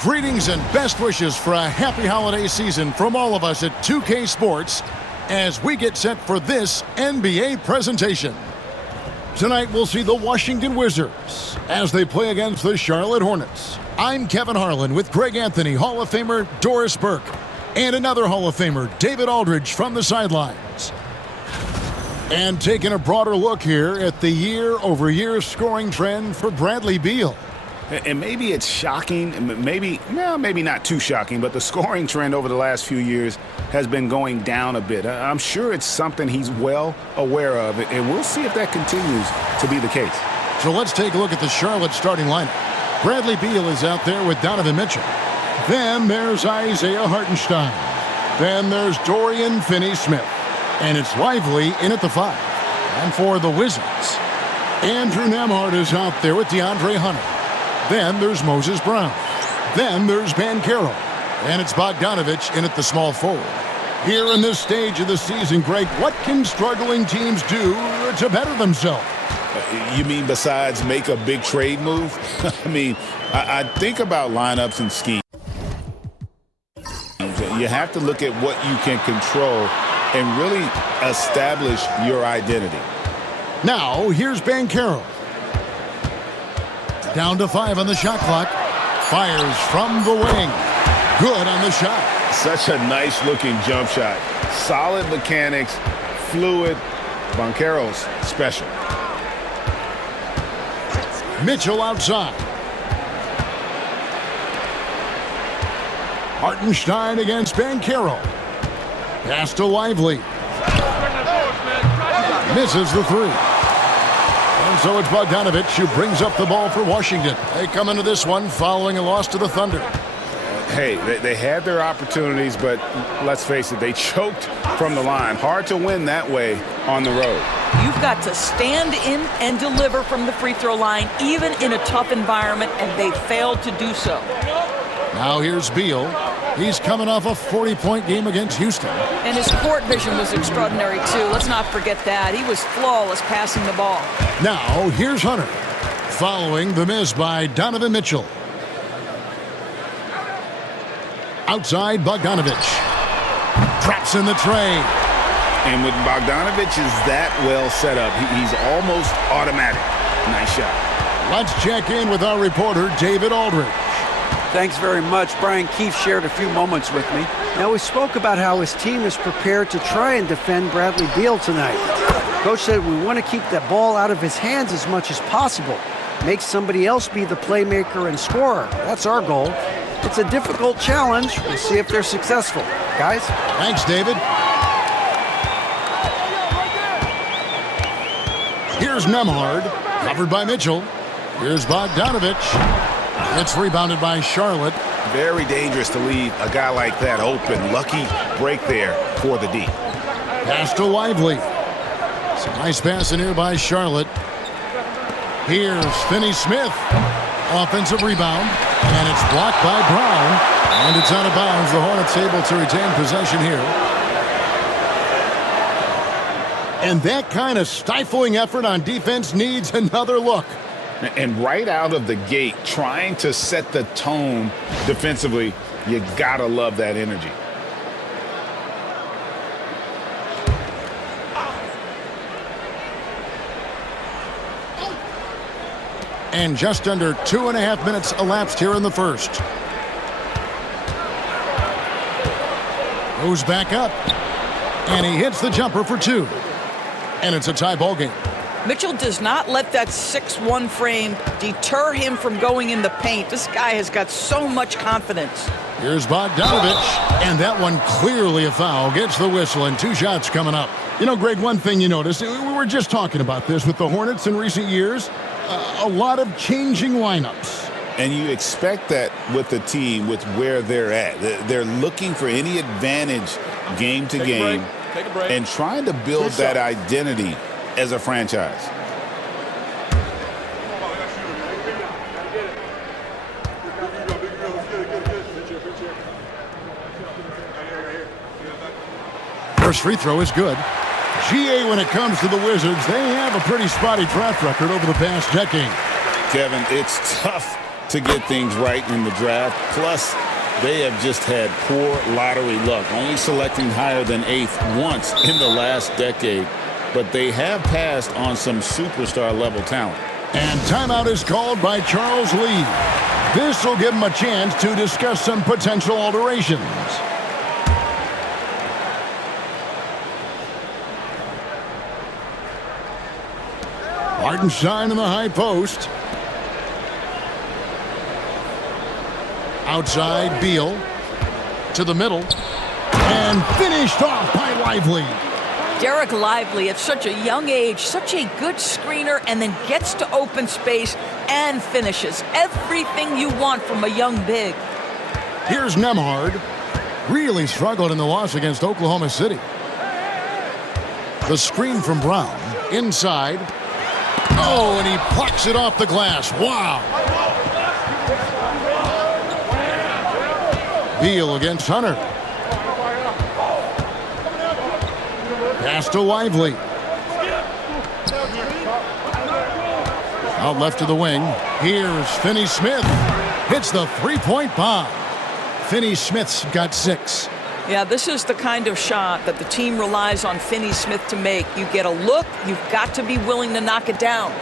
Greetings and best wishes for a happy holiday season from all of us at 2K Sports as we get set for this NBA presentation. Tonight we'll see the Washington Wizards as they play against the Charlotte Hornets. I'm Kevin Harlan with Greg Anthony, Hall of Famer Doris Burke, and another Hall of Famer, David Aldridge, from the sidelines. And taking a broader look here at the year-over-year scoring trend for Bradley Beal. And maybe it's shocking, maybe not too shocking, but the scoring trend over the last few years has been going down a bit. I'm sure it's something he's well aware of, and we'll see if that continues to be the case. So let's take a look at the Charlotte starting lineup. Bradley Beal is out there with Donovan Mitchell. Then there's Isaiah Hartenstein. Then there's Dorian Finney-Smith. And it's Lively in at the 5. And for the Wizards, Andrew Nembhard is out there with DeAndre Hunter. Then there's Moses Brown. Then there's Banchero. And it's Bogdanovich in at the small forward. Here in this stage of the season, Greg, what can struggling teams do to better themselves? You mean besides make a big trade move? I think about lineups and schemes. You have to look at what you can control and really establish your identity. Now, here's Banchero. Down to 5 on the shot clock. Fires from the wing. Good on the shot. Such a nice-looking jump shot. Solid mechanics, fluid. Banchero's special. Mitchell outside. Hartenstein against Banchero. Pass to Lively. Misses the 3. And so it's Bogdanovich who brings up the ball for Washington. They come into this one following a loss to the Thunder. Hey, they had their opportunities, but let's face it, they choked from the line. Hard to win that way on the road. You've got to stand in and deliver from the free throw line, even in a tough environment, and they failed to do so. Now here's Beal. He's coming off a 40-point game against Houston. And his court vision was extraordinary, too. Let's not forget that. He was flawless passing the ball. Now, here's Hunter, following the miss by Donovan Mitchell. Outside, Bogdanovich. Traps in the tray. And with Bogdanovich is that well set up, he's almost automatic. Nice shot. Let's check in with our reporter, David Aldridge. Thanks very much. Brian Keefe shared a few moments with me. Now, we spoke about how his team is prepared to try and defend Bradley Beal tonight. Coach said we want to keep the ball out of his hands as much as possible. Make somebody else be the playmaker and scorer. That's our goal. It's a difficult challenge. We'll see if they're successful. Guys? Thanks, David. Here's Nembhard, covered by Mitchell. Here's Bogdanovich. It's rebounded by Charlotte. Very dangerous to leave a guy like that open. Lucky break there for the D. Pass to Lively. It's a nice pass in here by Charlotte. Here's Finney-Smith. Offensive rebound. And it's blocked by Brown. And it's out of bounds. The Hornets able to retain possession here. And that kind of stifling effort on defense needs another look. And right out of the gate, trying to set the tone defensively, you gotta love that energy. And just under 2.5 minutes elapsed here in the first. Goes back up. And he hits the jumper for 2. And it's a tie ball game. Mitchell does not let that 6'1" frame deter him from going in the paint. This guy has got so much confidence. Here's Bogdanovich, and that one clearly a foul. Gets the whistle, and 2 shots coming up. You know, Greg, one thing you notice, we were just talking about this with the Hornets in recent years, a lot of changing lineups. And you expect that with the team, with where they're at. They're looking for any advantage game to game and trying to build that identity as a franchise. First free throw is good. GA, when it comes to the Wizards, they have a pretty spotty track record over the past decade. Kevin, it's tough to get things right in the draft. Plus, they have just had poor lottery luck, only selecting higher than 8th once in the last decade. But they have passed on some superstar-level talent. And timeout is called by Charles Lee. This will give him a chance to discuss some potential alterations. Hartenstein in the high post. Outside, Beal. To the middle. And finished off by Lively. Derek Lively, at such a young age, such a good screener, and then gets to open space and finishes. Everything you want from a young big. Here's Nembhard. Really struggled in the loss against Oklahoma City. The screen from Brown. Inside. Oh, and he plucks it off the glass. Wow. Beal against Hunter. Pass to Lively. Out left to the wing. Here's Finney Smith. Hits the three-point bomb. Finney Smith's got 6. Yeah, this is the kind of shot that the team relies on Finney Smith to make. You get a look, you've got to be willing to knock it down.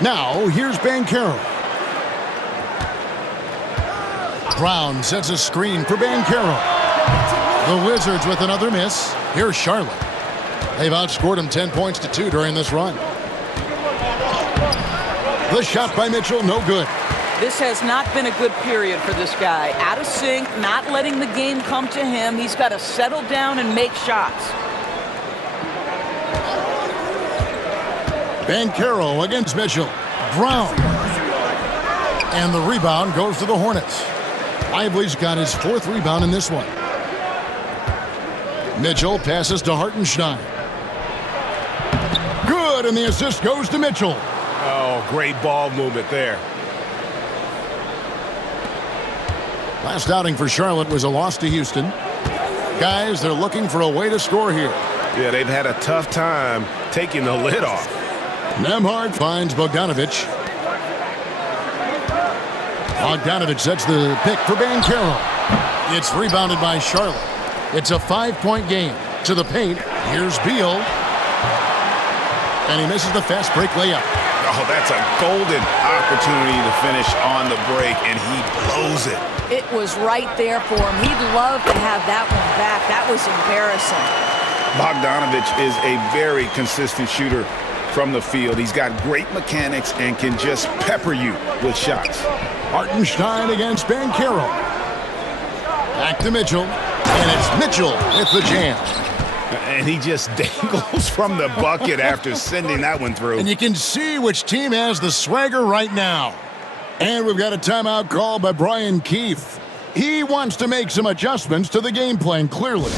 Now, here's Banchero. Brown sets a screen for Banchero. The Wizards with another miss. Here's Charlotte. They've outscored him 10 points to 2 during this run. The shot by Mitchell, no good. This has not been a good period for this guy. Out of sync, not letting the game come to him. He's got to settle down and make shots. Banchero against Mitchell. Brown. And the rebound goes to the Hornets. Lively's got his 4th rebound in this one. Mitchell passes to Hartenstein. Good, and the assist goes to Mitchell. Oh, great ball movement there. Last outing for Charlotte was a loss to Houston. Guys, they're looking for a way to score here. Yeah, they've had a tough time taking the lid off. Nembhard finds Bogdanovic. Bogdanovic sets the pick for Banchero. It's rebounded by Charlotte. It's a 5-point game. To the paint, here's Beal. And he misses the fast break layup. Oh, that's a golden opportunity to finish on the break, and he blows it. It was right there for him. He'd love to have that one back. That was embarrassing. Bogdanovic is a very consistent shooter from the field. He's got great mechanics and can just pepper you with shots. Hartenstein against Banchero. Back to Mitchell. And it's Mitchell with the jam. And he just dangles from the bucket after sending that one through. And you can see which team has the swagger right now. And we've got a timeout call by Brian Keefe. He wants to make some adjustments to the game plan, clearly.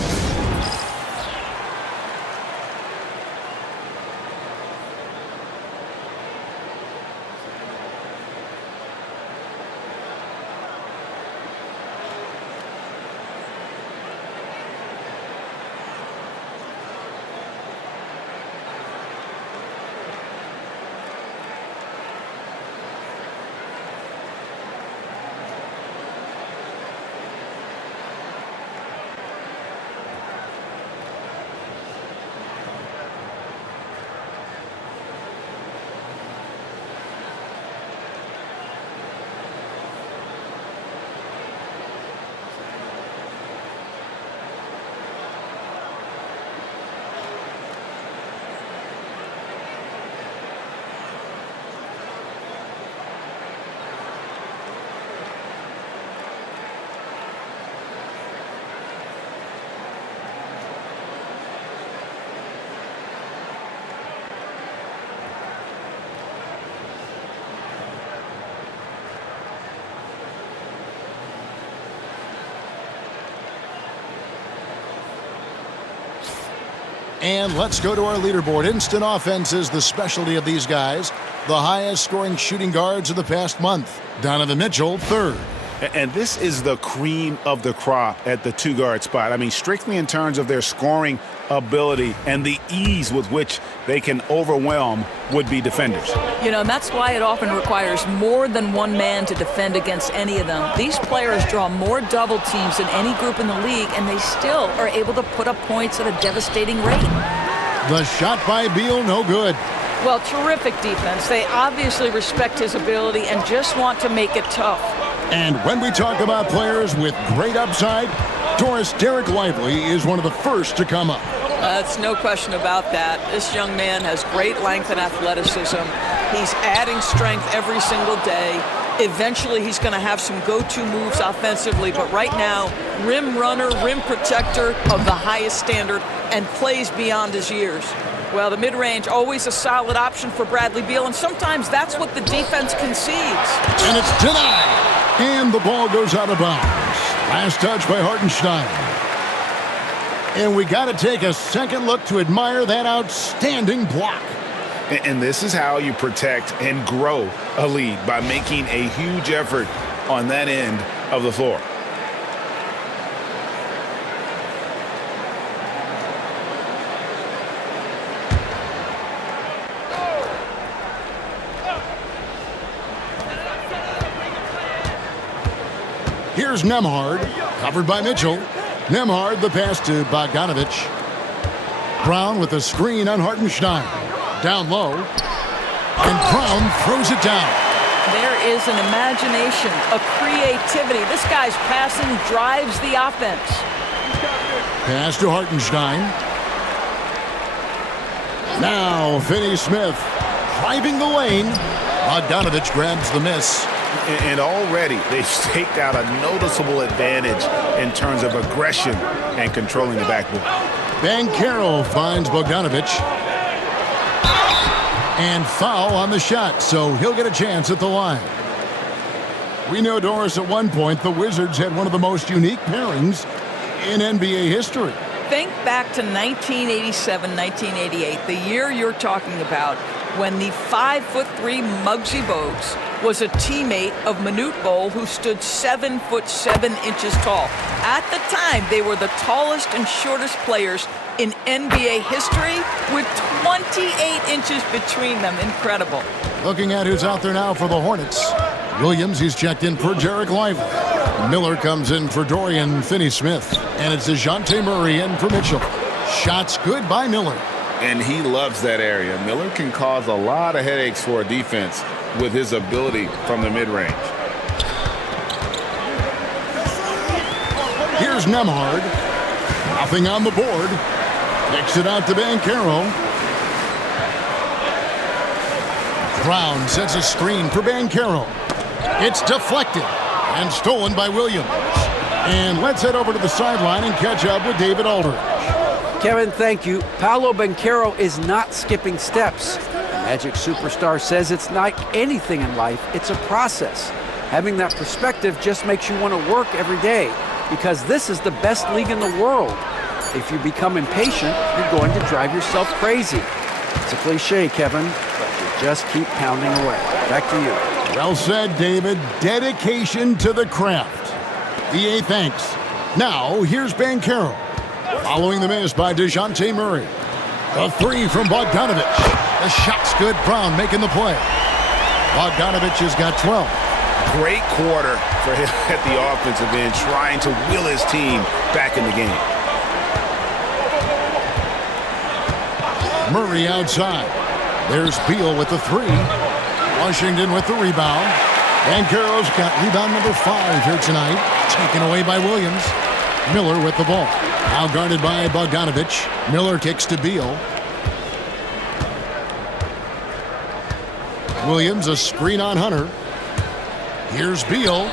And let's go to our leaderboard. Instant offense is the specialty of these guys. The highest scoring shooting guards of the past month. Donovan Mitchell, 3rd. And this is the cream of the crop at the two-guard spot. I mean, strictly in terms of their scoring ability and the ease with which they can overwhelm would-be defenders. You know, and that's why it often requires more than one man to defend against any of them. These players draw more double teams than any group in the league, and they still are able to put up points at a devastating rate. The shot by Beal, no good. Well, terrific defense. They obviously respect his ability and just want to make it tough. And when we talk about players with great upside, Doris, Derek Lively is one of the first to come up. That's no question about that. This young man has great length and athleticism. He's adding strength every single day. Eventually, he's going to have some go-to moves offensively, but right now, rim runner, rim protector of the highest standard, and plays beyond his years. Well, the mid-range, always a solid option for Bradley Beal, and sometimes that's what the defense concedes. And it's denied. And the ball goes out of bounds. Last touch by Hartenstein. And we got to take a second look to admire that outstanding block. And this is how you protect and grow a lead, by making a huge effort on that end of the floor. Here's Nembhard, covered by Mitchell. Nembhard, the pass to Bogdanovich. Brown with a screen on Hartenstein. Down low. And Brown throws it down. There is an imagination, a creativity. This guy's passing drives the offense. Pass to Hartenstein. Now Finney-Smith driving the lane. Bogdanovich grabs the miss. And already they've staked out a noticeable advantage in terms of aggression and controlling the backboard. Banchero finds Bogdanovich. And foul on the shot, so he'll get a chance at the line. We know, Doris, at one point the Wizards had one of the most unique pairings in NBA history. Think back to 1987, 1988, the year you're talking about, when the 5'3" Muggsy Bogues was a teammate of Manute Bol, who stood 7'7" tall. At the time, they were the tallest and shortest players in NBA history, with 28 inches between them. Incredible. Looking at who's out there now for the Hornets. Williams, he's checked in for Derek Lively. Miller comes in for Dorian Finney-Smith. And it's DeJounte Murray in for Mitchell. Shots good by Miller. And he loves that area. Miller can cause a lot of headaches for a defense with his ability from the mid-range. Here's Nembhard. Nothing on the board. Kicks it out to Banchero. Brown sets a screen for Banchero. It's deflected and stolen by Williams. And let's head over to the sideline and catch up with David Aldridge. Kevin, thank you. Paolo Banchero is not skipping steps. The Magic superstar says it's like anything in life, it's a process. Having that perspective just makes you want to work every day, because this is the best league in the world. If you become impatient, you're going to drive yourself crazy. It's a cliche, Kevin, but you just keep pounding away. Back to you. Well said, David. Dedication to the craft. EA thanks. Now, here's Banchero. Following the miss by DeJounte Murray. The three from Bogdanovich. The shot's good. Brown making the play. Bogdanovich has got 12. Great quarter for him at the offensive end, trying to will his team back in the game. Murray outside. There's Beal with the three. Washington with the rebound. Banchero's got rebound number 5 here tonight. Taken away by Williams. Miller with the ball. Now guarded by Bogdanovich. Miller kicks to Beal. Williams, a screen on Hunter. Here's Beal.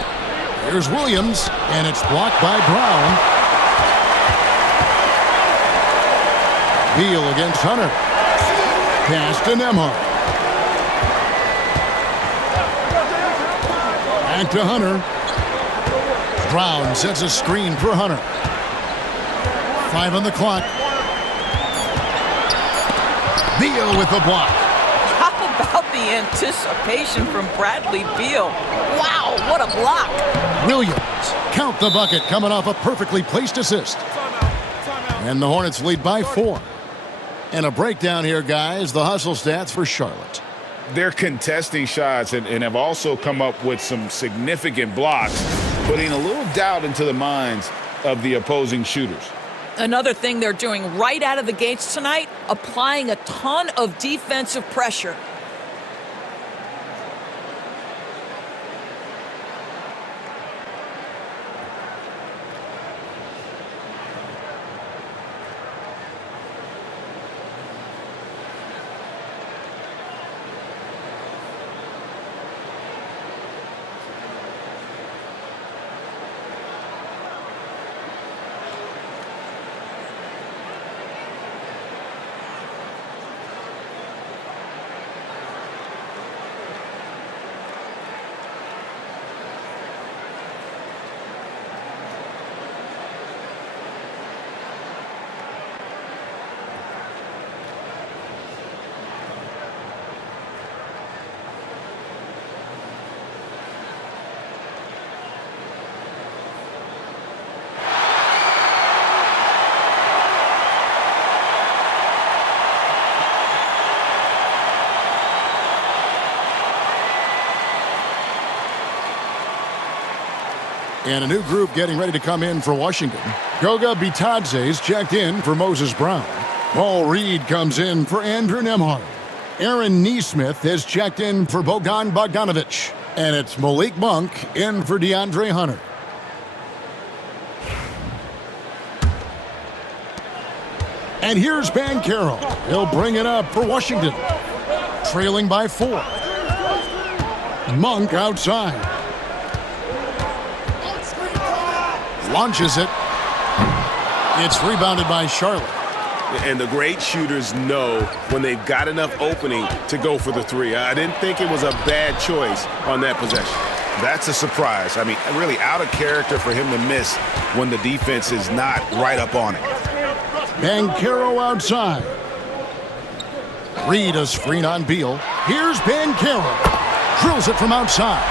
Here's Williams. And it's blocked by Brown. Beal against Hunter. Pass to Nembhard. Back to Hunter. Brown sets a screen for Hunter. 5 on the clock. Beal with the block. How about the anticipation from Bradley Beal. Wow, what a block. Williams, count the bucket, coming off a perfectly placed assist. And the Hornets lead by 4. And a breakdown here, guys, the hustle stats for Charlotte. They're contesting shots and have also come up with some significant blocks, putting a little doubt into the minds of the opposing shooters. Another thing they're doing right out of the gates tonight, applying a ton of defensive pressure. And a new group getting ready to come in for Washington. Goga Bitadze's checked in for Moses Brown. Paul Reed comes in for Andrew Nembhard. Aaron Nesmith has checked in for Bogdan Bogdanovic. And it's Malik Monk in for DeAndre Hunter. And here's Banchero. He'll bring it up for Washington. Trailing by 4. Monk outside. Launches it. It's rebounded by Charlotte. And the great shooters know when they've got enough opening to go for the 3. I didn't think it was a bad choice on that possession. That's a surprise. I mean, really out of character for him to miss when the defense is not right up on it. Banchero outside. Reed a screen on Beal. Here's Banchero. Drills it from outside.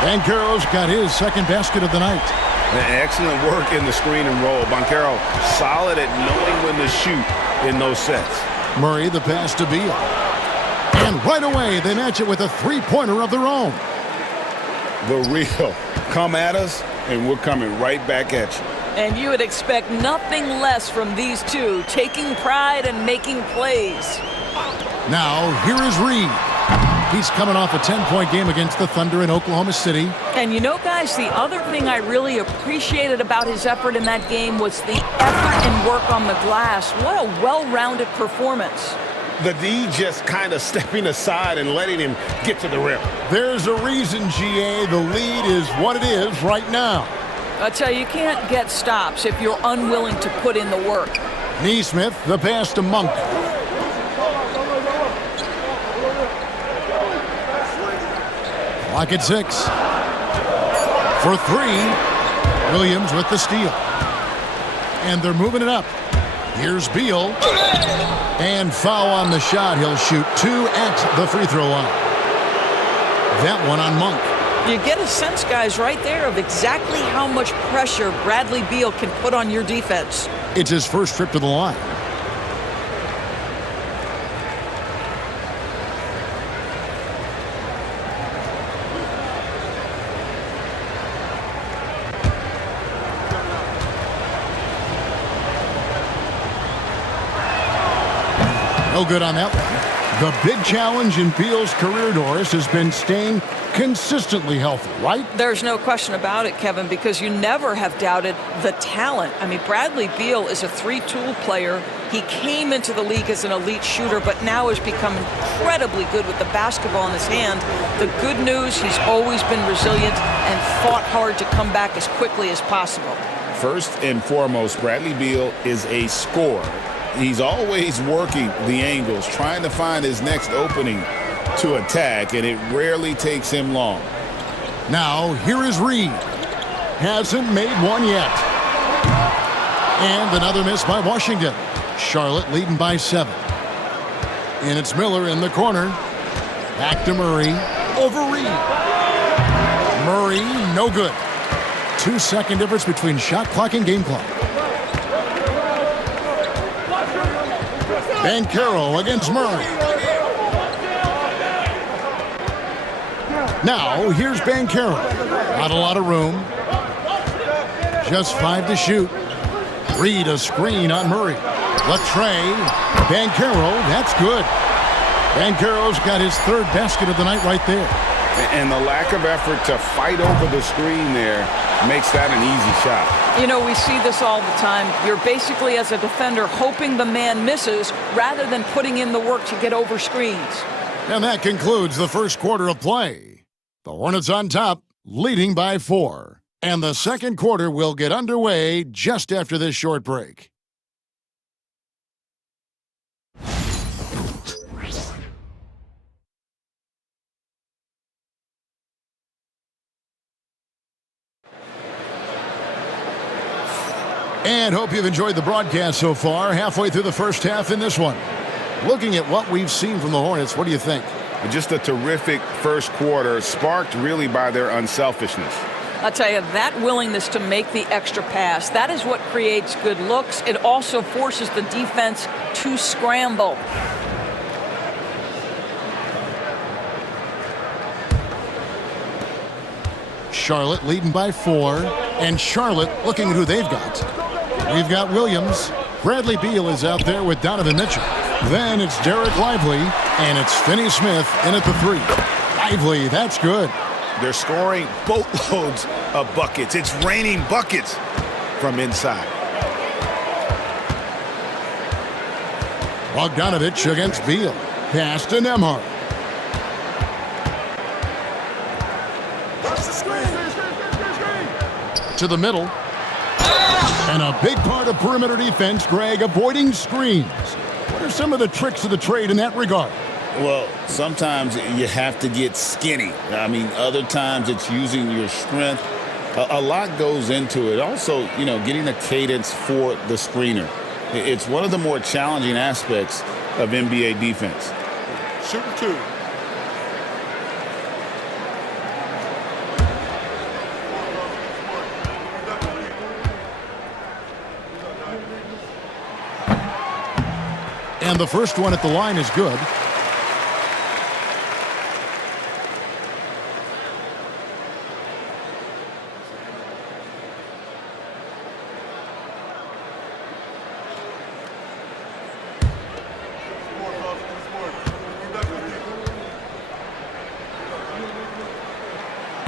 Banchero's got his second basket of the night. Excellent work in the screen and roll. Banchero solid at knowing when to shoot in those sets. Murray the pass to Beal. And right away they match it with a three-pointer of their own. The real. Come at us and we're coming right back at you. And you would expect nothing less from these two, taking pride and making plays. Now here is Reed. He's coming off a 10-point game against the Thunder in Oklahoma City. And you know, guys, the other thing I really appreciated about his effort in that game was the effort and work on the glass. What a well-rounded performance. The D just kind of stepping aside and letting him get to the rim. There's a reason, GA, the lead is what it is right now. I tell you can't get stops if you're unwilling to put in the work. Nesmith, the pass to Monk. Clock at 6. For 3. Williams with the steal. And they're moving it up. Here's Beal. And foul on the shot. He'll shoot 2 at the free throw line. That one on Monk. You get a sense, guys, right there of exactly how much pressure Bradley Beal can put on your defense. It's his first trip to the line. No good on that one. The big challenge in Beal's career, Doris, has been staying consistently healthy, right? There's no question about it, Kevin, because you never have doubted the talent. I mean, Bradley Beal is a three-tool player. He came into the league as an elite shooter, but now has become incredibly good with the basketball in his hand. The good news, he's always been resilient and fought hard to come back as quickly as possible. First and foremost, Bradley Beal is a scorer. He's always working the angles, trying to find his next opening to attack, and it rarely takes him long. Now, here is Reed. Hasn't made one yet. And another miss by Washington. Charlotte leading by 7. And it's Miller in the corner. Back to Murray. Over Reed. Murray, no good. 2-second difference between shot clock and game clock. Banchero against Murray. Now, here's Banchero. Not a lot of room. Just 5 to shoot. Reed a screen on Murray. Latre. Banchero, that's good. Banchero's got his 3rd basket of the night right there. And the lack of effort to fight over the screen there makes that an easy shot. You know, we see this all the time. You're basically, as a defender, hoping the man misses rather than putting in the work to get over screens. And that concludes the first quarter of play. The Hornets on top, leading by 4. And the second quarter will get underway just after this short break. And hope you've enjoyed the broadcast so far. Halfway through the first half in this one. Looking at what we've seen from the Hornets, what do you think? Just a terrific first quarter, sparked really by their unselfishness. I'll tell you, that willingness to make the extra pass, that is what creates good looks. It also forces the defense to scramble. Charlotte leading by 4. And Charlotte looking at who they've got. We've got Williams. Bradley Beal is out there with Donovan Mitchell. Then it's Derek Lively, and it's Finney-Smith in at the 3. Lively, that's good. They're scoring boatloads of buckets. It's raining buckets from inside. Bogdanovich against Beal. Pass to Nembhard. To the middle. And a big part of perimeter defense, Greg, avoiding screens. What are some of the tricks of the trade in that regard? Well, sometimes you have to get skinny. I mean, other times it's using your strength. A lot goes into it. Also, you know, getting a cadence for the screener. It's one of the more challenging aspects of NBA defense. Shooting 2. And the first one at the line is good.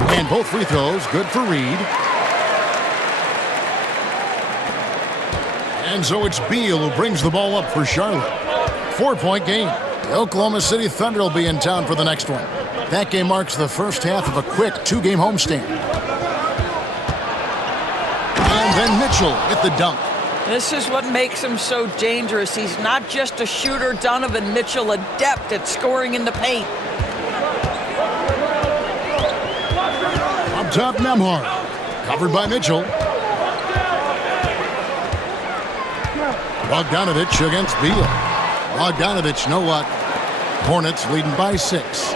And both free throws good for Reed. And so it's Beal who brings the ball up for Charlotte. 4-point game. The Oklahoma City Thunder will be in town for the next one. That game marks the first half of a quick 2-game homestand. And then Mitchell with the dunk. This is what makes him so dangerous. He's not just a shooter. Donovan Mitchell, adept at scoring in the paint. Up top, Nembhard. Covered by Mitchell. Bogdanovich against Beal. Bogdanovich, no luck. Hornets leading by 6.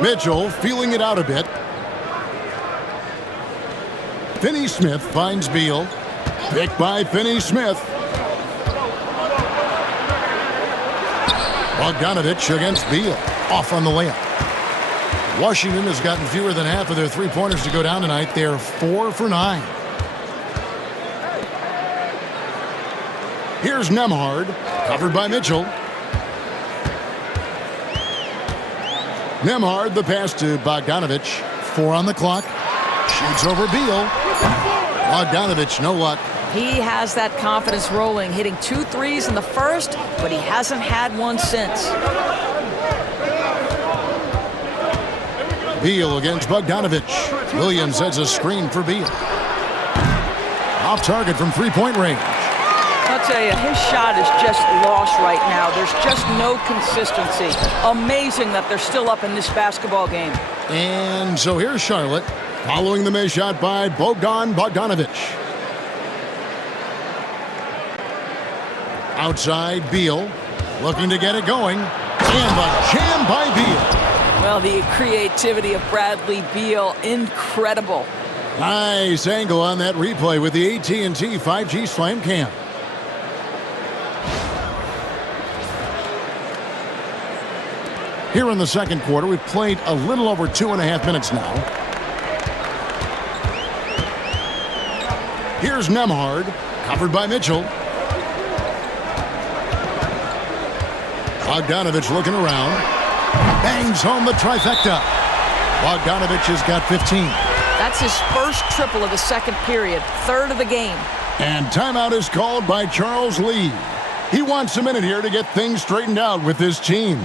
Mitchell feeling it out a bit. Finney-Smith finds Beal. Picked by Finney-Smith. Bogdanovich against Beal. Off on the layup. Washington has gotten fewer than half of their three-pointers to go down tonight. They're 4 for 9. Here's Nembhard, covered by Mitchell. Nembhard, the pass to Bogdanovich. 4 on the clock. Shoots over Beal. Bogdanovich, no luck. He has that confidence rolling, hitting 2 threes in the first, but he hasn't had one since. Beal against Bogdanovich. Williams has a screen for Beal. Off target from three-point range. I'll tell you, his shot is just lost right now. There's just no consistency. Amazing that they're still up in this basketball game. And so here's Charlotte, following the missed shot by Bogdanovich. Outside, Beal. looking to get it going. And the jam by Beal. Well, the creativity of Bradley Beal, incredible. Nice angle on that replay with the AT&T 5G Slam Cam. Here in the second quarter, we've played a little over 2.5 minutes now. Here's Nembhard, covered by Mitchell. Bogdanovich looking around. Bangs home the trifecta. Bogdanovich has got 15. That's his first triple of the second period, third of the game. And timeout is called by Charles Lee. He wants a minute here to get things straightened out with his team.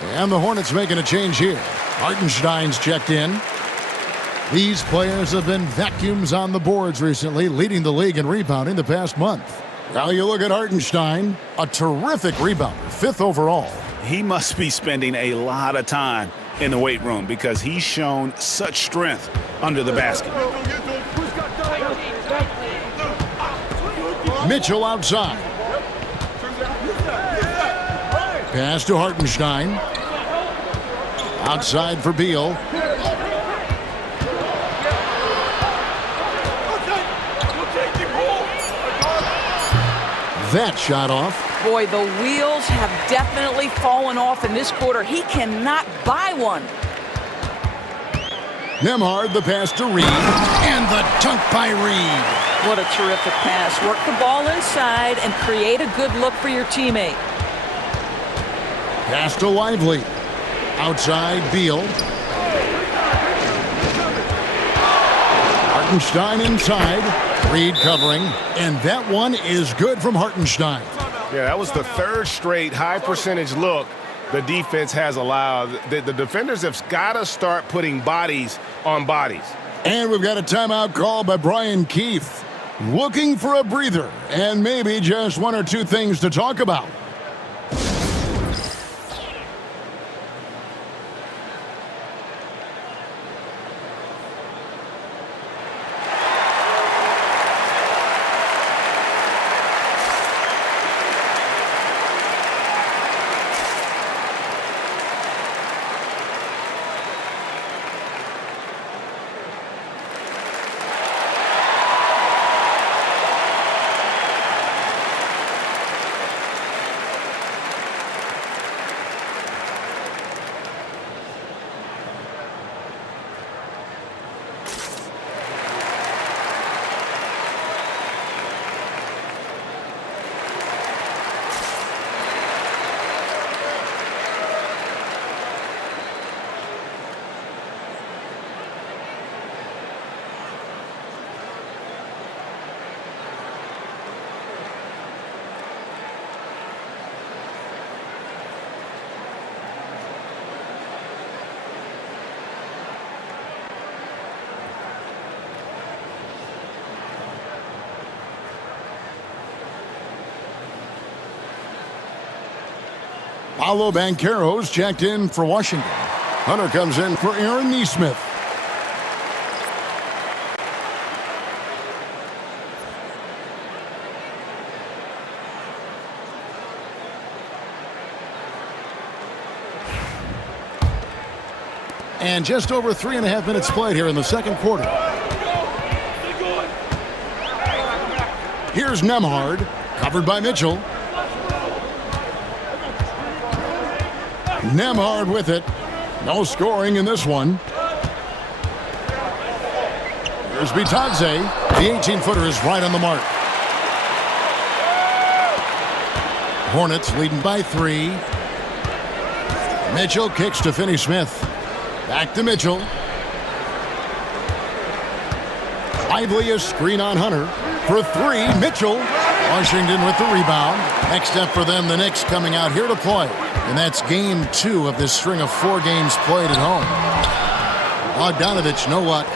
And the Hornets making a change here. Hartenstein's checked in. These players have been vacuums on the boards recently, leading the league in rebounding the past month. Now you look at Hartenstein, a terrific rebounder, 5th overall. He must be spending a lot of time in the weight room because he's shown such strength under the basket. Mitchell outside. Pass to Hartenstein. Outside for Beal. That shot off. Boy, the wheels have definitely fallen off in this quarter. He cannot buy one. Nembhard, the pass to Reed. And the dunk by Reed. What a terrific pass. Work the ball inside and create a good look for your teammate. Pass to Lively. Outside, Beal. Hartenstein inside. Reed covering. And that one is good from Hartenstein. Yeah, that was the third straight high-percentage look the defense has allowed. The defenders have got to start putting bodies on bodies. And we've got a timeout call by Brian Keefe. Looking for a breather and maybe just one or two things to talk about. Paolo Banchero's checked in for Washington. Hunter comes in for Aaron Nesmith. And just over 3.5 minutes played here in the second quarter. Here's Nemhard, covered by Mitchell. Nemhard with it. No scoring in this one. Here's Bitadze. The 18-footer is right on the mark. Hornets leading by 3. Mitchell kicks to Finney-Smith. Back to Mitchell. Liveliest screen on Hunter. For 3, Mitchell. Washington with the rebound. Next step for them, the Knicks coming out here to play. And that's game 2 of this string of 4 games played at home. Bogdanovich, no luck.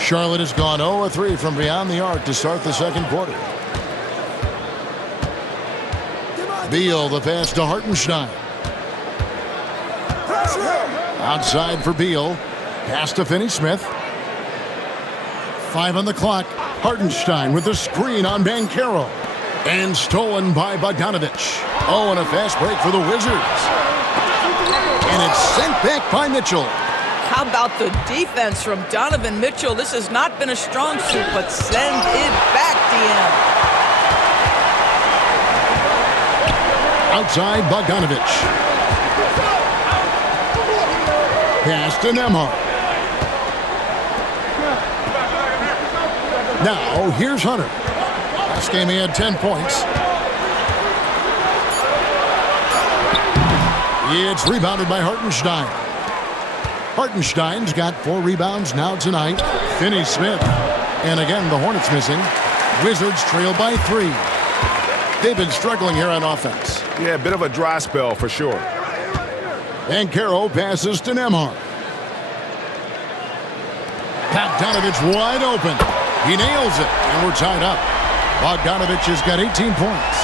Charlotte has gone 0-3 from beyond the arc to start the second quarter. Beal, the pass to Hartenstein. Outside for Beal. Pass to Finney-Smith. 5 on the clock. Hartenstein with the screen on Banchero. And stolen by Bogdanovich. Oh, and a fast break for the Wizards. And it's sent back by Mitchell. How about the defense from Donovan Mitchell? This has not been a strong suit, but send it back, DM. Outside Bogdanovich. Pass to Nemhard. Now, here's Hunter. Last game he had 10 points. It's rebounded by Hartenstein. Hartenstein's got 4 rebounds now tonight. Finney-Smith. And again, the Hornets missing. Wizards trail by 3. They've been struggling here on offense. Yeah, a bit of a dry spell for sure. Banchero passes to Nemhard. Bogdanovich wide open. He nails it, and we're tied up. Bogdanovich has got 18 points.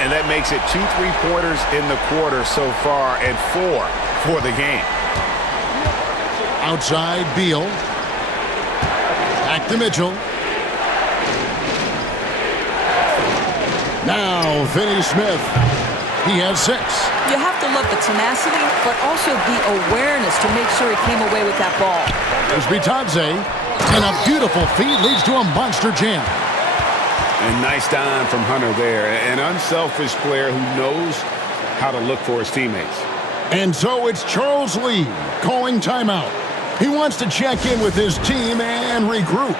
And that makes it 2 3-pointers in the quarter so far and 4 for the game. Outside, Beal. Back to Mitchell. Now, Finney-Smith. He has 6. You have to love the tenacity, but also the awareness to make sure he came away with that ball. There's Bitadze. And a beautiful feed leads to a monster jam. And nice dime from Hunter there. An unselfish player who knows how to look for his teammates. And so it's Charles Lee calling timeout. He wants to check in with his team and regroup.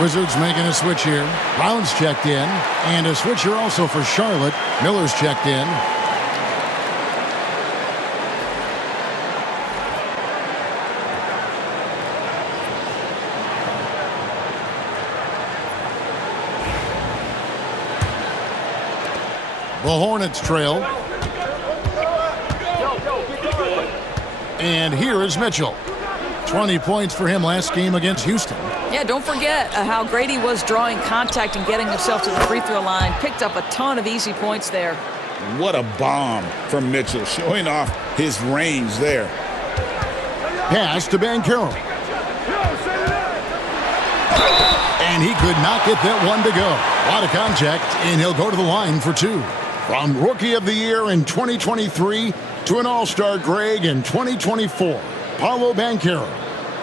Wizards making a switch here. Brown's checked in. And a switch here also for Charlotte. Miller's checked in. The Hornets trail. And here is Mitchell. 20 points for him last game against Houston. Yeah, don't forget how great he was drawing contact and getting himself to the free throw line. Picked up a ton of easy points there. What a bomb from Mitchell, showing off his range there. Pass to Banchero. And he could not get that one to go. A lot of contact, and he'll go to the line for 2. From Rookie of the Year in 2023 to an All-Star Greg in 2024, Paolo Banchero.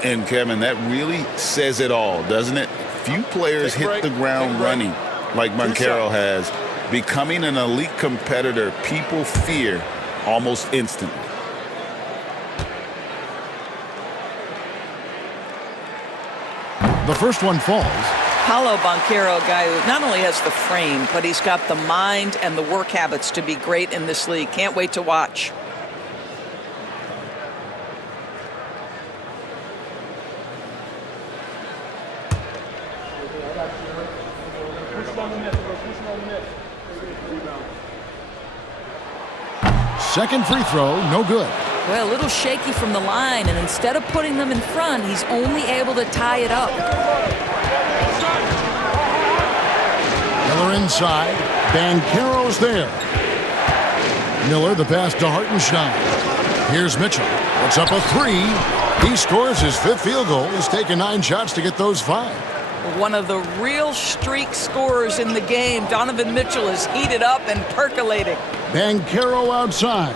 And, Kevin, that really says it all, doesn't it? Few players hit the ground running like Banchero has. Becoming an elite competitor, people fear almost instantly. The first one falls. Paulo Banchero, a guy who not only has the frame, but he's got the mind and the work habits to be great in this league. Can't wait to watch. Second free throw, no good. Well, a little shaky from the line, and instead of putting them in front, he's only able to tie it up. Miller inside. Banchero's there. Miller, the pass to Hartenstein. Here's Mitchell. Puts up a three. He scores his fifth field goal. He's taken 9 shots to get those 5. One of the real streak scorers in the game. Donovan Mitchell is heated up and percolating. Banchero outside.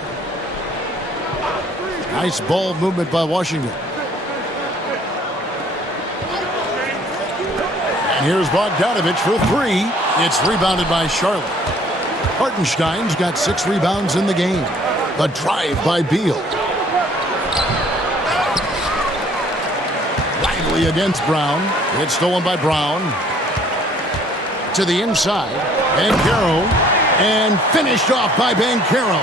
Nice ball movement by Washington. And here's Bogdanovich for 3. It's rebounded by Charlotte. Hartenstein's got 6 rebounds in the game. The drive by Beal. Lively against Brown. It's stolen by Brown. To the inside. Banchero. And finished off by Banchero.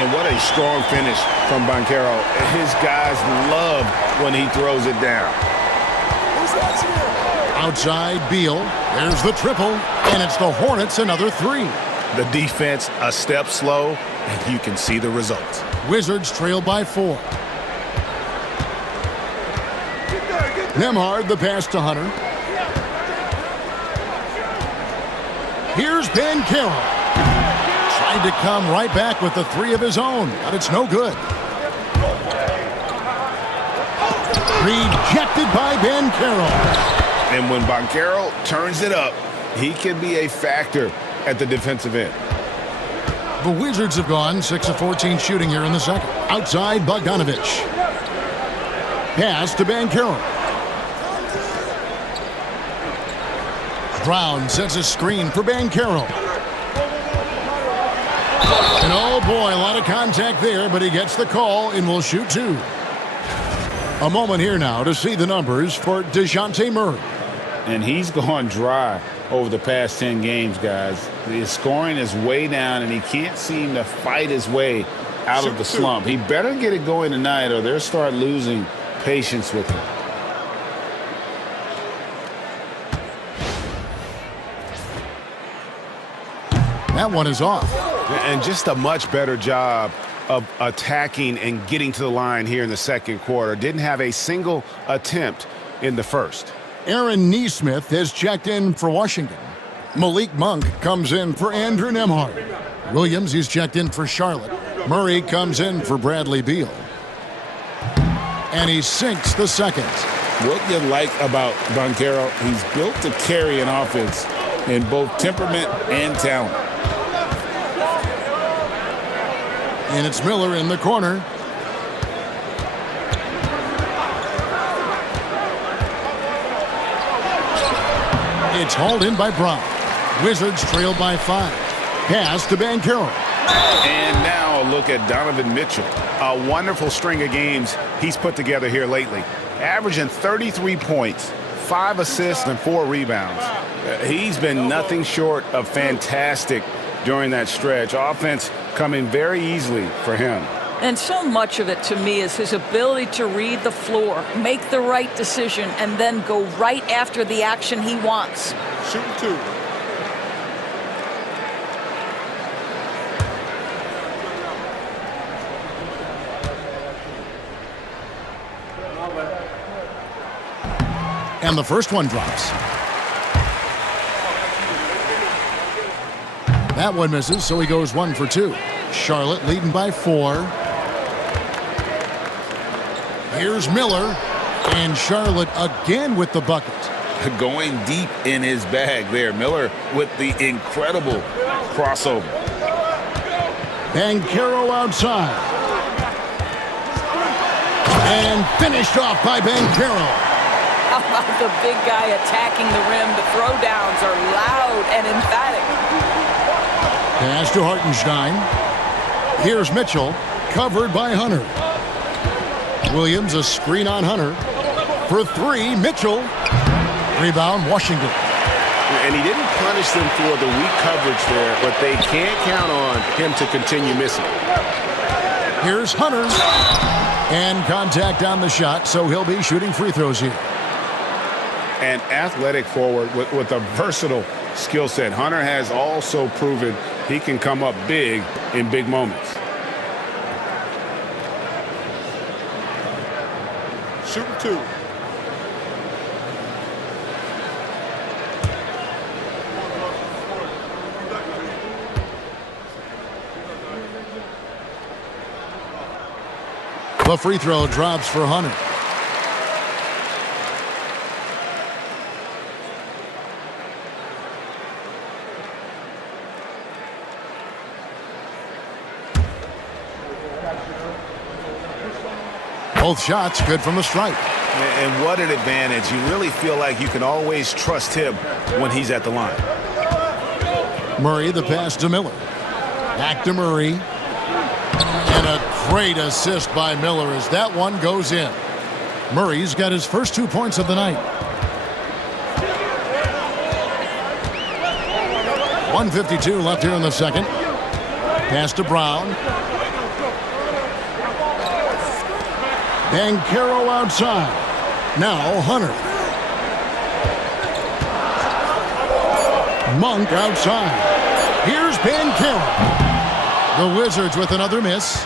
And what a strong finish from Banchero. His guys love when he throws it down. Outside Beal. There's the triple. And it's the Hornets another 3. The defense a step slow, and you can see the results. Wizards trail by 4. Nembhard the pass to Hunter. Here's Banchero. Tried to come right back with the 3 of his own, but it's no good. Rejected by Banchero. And when Banchero turns it up, he can be a factor at the defensive end. The Wizards have gone 6 of 14 shooting here in the second. Outside Bogdanovich. Pass to Banchero. Brown sets a screen for Banchero. And oh boy, a lot of contact there, but he gets the call and will shoot 2. A moment here now to see the numbers for DeJounte Murray. And he's gone dry over the past 10 games, guys. His scoring is way down, and he can't seem to fight his way out of the slump. He better get it going tonight, or they'll start losing patience with him. That one is off. And just a much better job of attacking and getting to the line here in the second quarter. Didn't have a single attempt in the first. Aaron Nesmith has checked in for Washington. Malik Monk comes in for Andrew Nembhard. Williams, he's checked in for Charlotte. Murray comes in for Bradley Beal. And he sinks the second. What you like about Banchero, he's built to carry an offense in both temperament and talent. And it's Miller in the corner. It's hauled in by Brown. Wizards trail by 5. Pass to Banchero. And now a look at Donovan Mitchell. A wonderful string of games he's put together here lately. Averaging 33 points, 5 assists, and 4 rebounds. He's been nothing short of fantastic during that stretch. Offense coming very easily for him. And so much of it to me is his ability to read the floor, make the right decision, and then go right after the action he wants. Shoot 2. And the first one drops. That one misses, so he goes 1 for 2. Charlotte leading by 4. Here's Miller, and Charlotte again with the bucket. Going deep in his bag there. Miller with the incredible crossover. Banchero outside. And finished off by Banchero. How about the big guy attacking the rim? The throwdowns are loud and emphatic. Pass to Hartenstein. Here's Mitchell, covered by Hunter. Williams, a screen on Hunter. For three, Mitchell. Rebound, Washington. And he didn't punish them for the weak coverage there, but they can't count on him to continue missing. Here's Hunter. And contact on the shot, so he'll be shooting free throws here. An athletic forward with a versatile skill set. Hunter has also proven he can come up big in big moments. Shooting two. The free throw drops for Hunter. Both shots good from the stripe. And what an advantage. You really feel like you can always trust him when he's at the line. Murray, the pass to Miller. Back to Murray. And a great assist by Miller as that one goes in. Murray's got his first 2 points of the night. 1:52 left here in the second. Pass to Brown. Banchero outside. Now Hunter. Monk outside. Here's Banchero. The Wizards with another miss.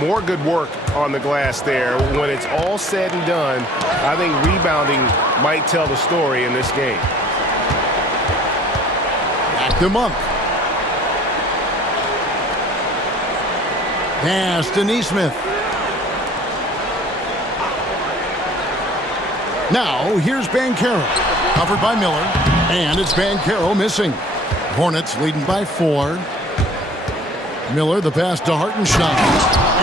More good work on the glass there. When it's all said and done, I think rebounding might tell the story in this game. Back to Monk. Pass to Neesmith. Now, here's Banchero. Covered by Miller. And it's Banchero missing. Hornets leading by 4. Miller, the pass to Hartenstein.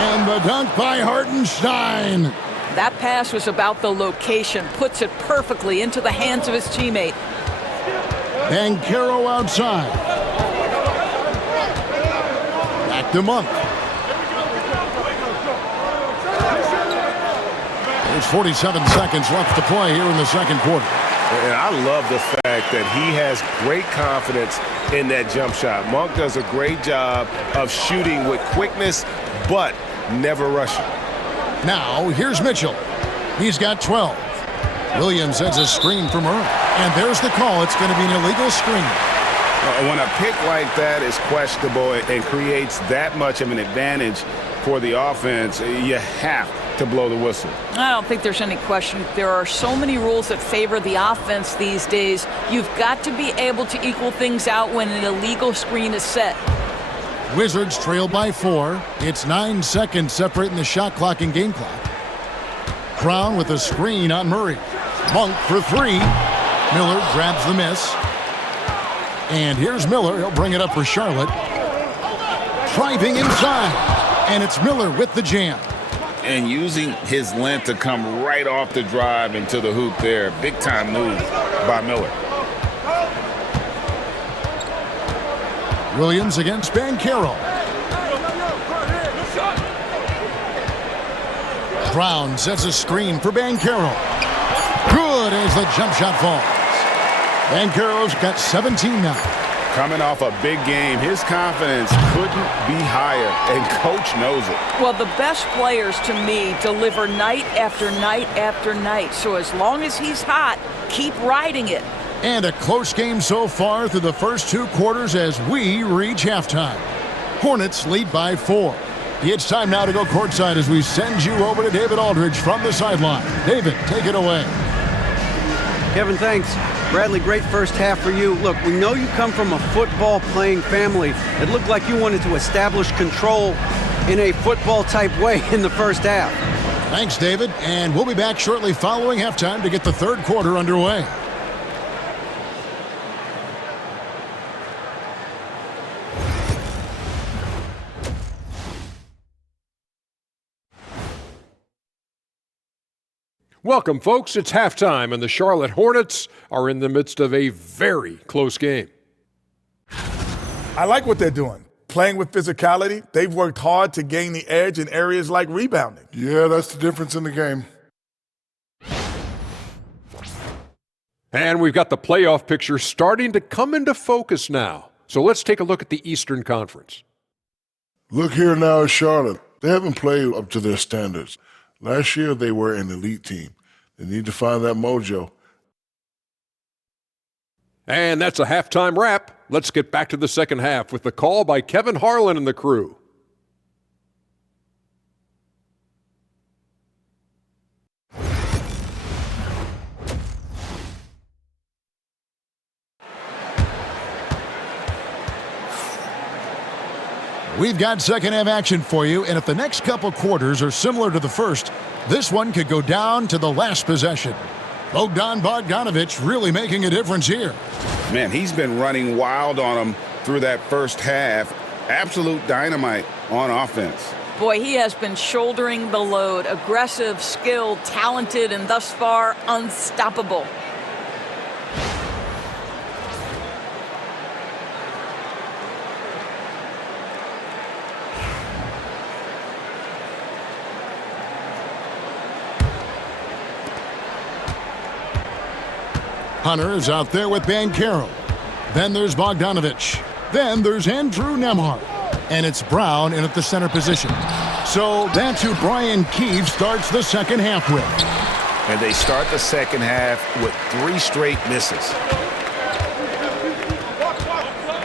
And the dunk by Hartenstein. That pass was about the location. Puts it perfectly into the hands of his teammate. Banchero outside. Back to Monk. There's 47 seconds left to play here in the second quarter. And I love the fact that he has great confidence in that jump shot. Monk does a great job of shooting with quickness, but never rushing. Now, here's Mitchell. He's got 12. Williams sends a screen from Murray. And there's the call. It's going to be an illegal screen. When a pick like that is questionable and creates that much of an advantage for the offense, you have to blow the whistle. I don't think there's any question. There are so many rules that favor the offense these days. You've got to be able to equal things out when an illegal screen is set. Wizards trail by 4. It's 9 seconds separating the shot clock and game clock. Brown with a screen on Murray. Monk for 3. Miller grabs the miss. And here's Miller. He'll bring it up for Charlotte. Driving inside. And it's Miller with the jam. And using his length to come right off the drive into the hoop there. Big time move by Miller. Williams against Banchero. Brown sets a screen for Banchero. Good as the jump shot falls. Banchero's got 17 now. Coming off a big game, his confidence couldn't be higher, and coach knows it. Well, the best players, to me, deliver night after night after night. So as long as he's hot, keep riding it. And a close game so far through the first 2 quarters as we reach halftime. Hornets lead by 4. It's time now to go courtside as we send you over to David Aldridge from the sideline. David, take it away. Kevin, thanks. Bradley, great first half for you. Look, we know you come from a football-playing family. It looked like you wanted to establish control in a football-type way in the first half. Thanks, David. And we'll be back shortly following halftime to get the third quarter underway. Welcome, folks. It's halftime, and the Charlotte Hornets are in the midst of a very close game. I like what they're doing. Playing with physicality, they've worked hard to gain the edge in areas like rebounding. Yeah, that's the difference in the game. And we've got the playoff picture starting to come into focus now. So let's take a look at the Eastern Conference. Look here now at Charlotte. They haven't played up to their standards. Last year, they were an elite team. They need to find that mojo. And that's a halftime wrap. Let's get back to the second half with the call by Kevin Harlan and the crew. We've got second half action for you, and if the next couple quarters are similar to the first, this one could go down to the last possession. Bogdanovich really making a difference here. Man, he's been running wild on him through that first half. Absolute dynamite on offense. Boy, he has been shouldering the load. Aggressive, skilled, talented, and thus far unstoppable. Hunter is out there with Banchero. Then there's Bogdanovich. Then there's Andrew Nembhard. And it's Brown in at the center position. So that's who Brian Keefe starts the second half with. And they start the second half with 3 straight misses.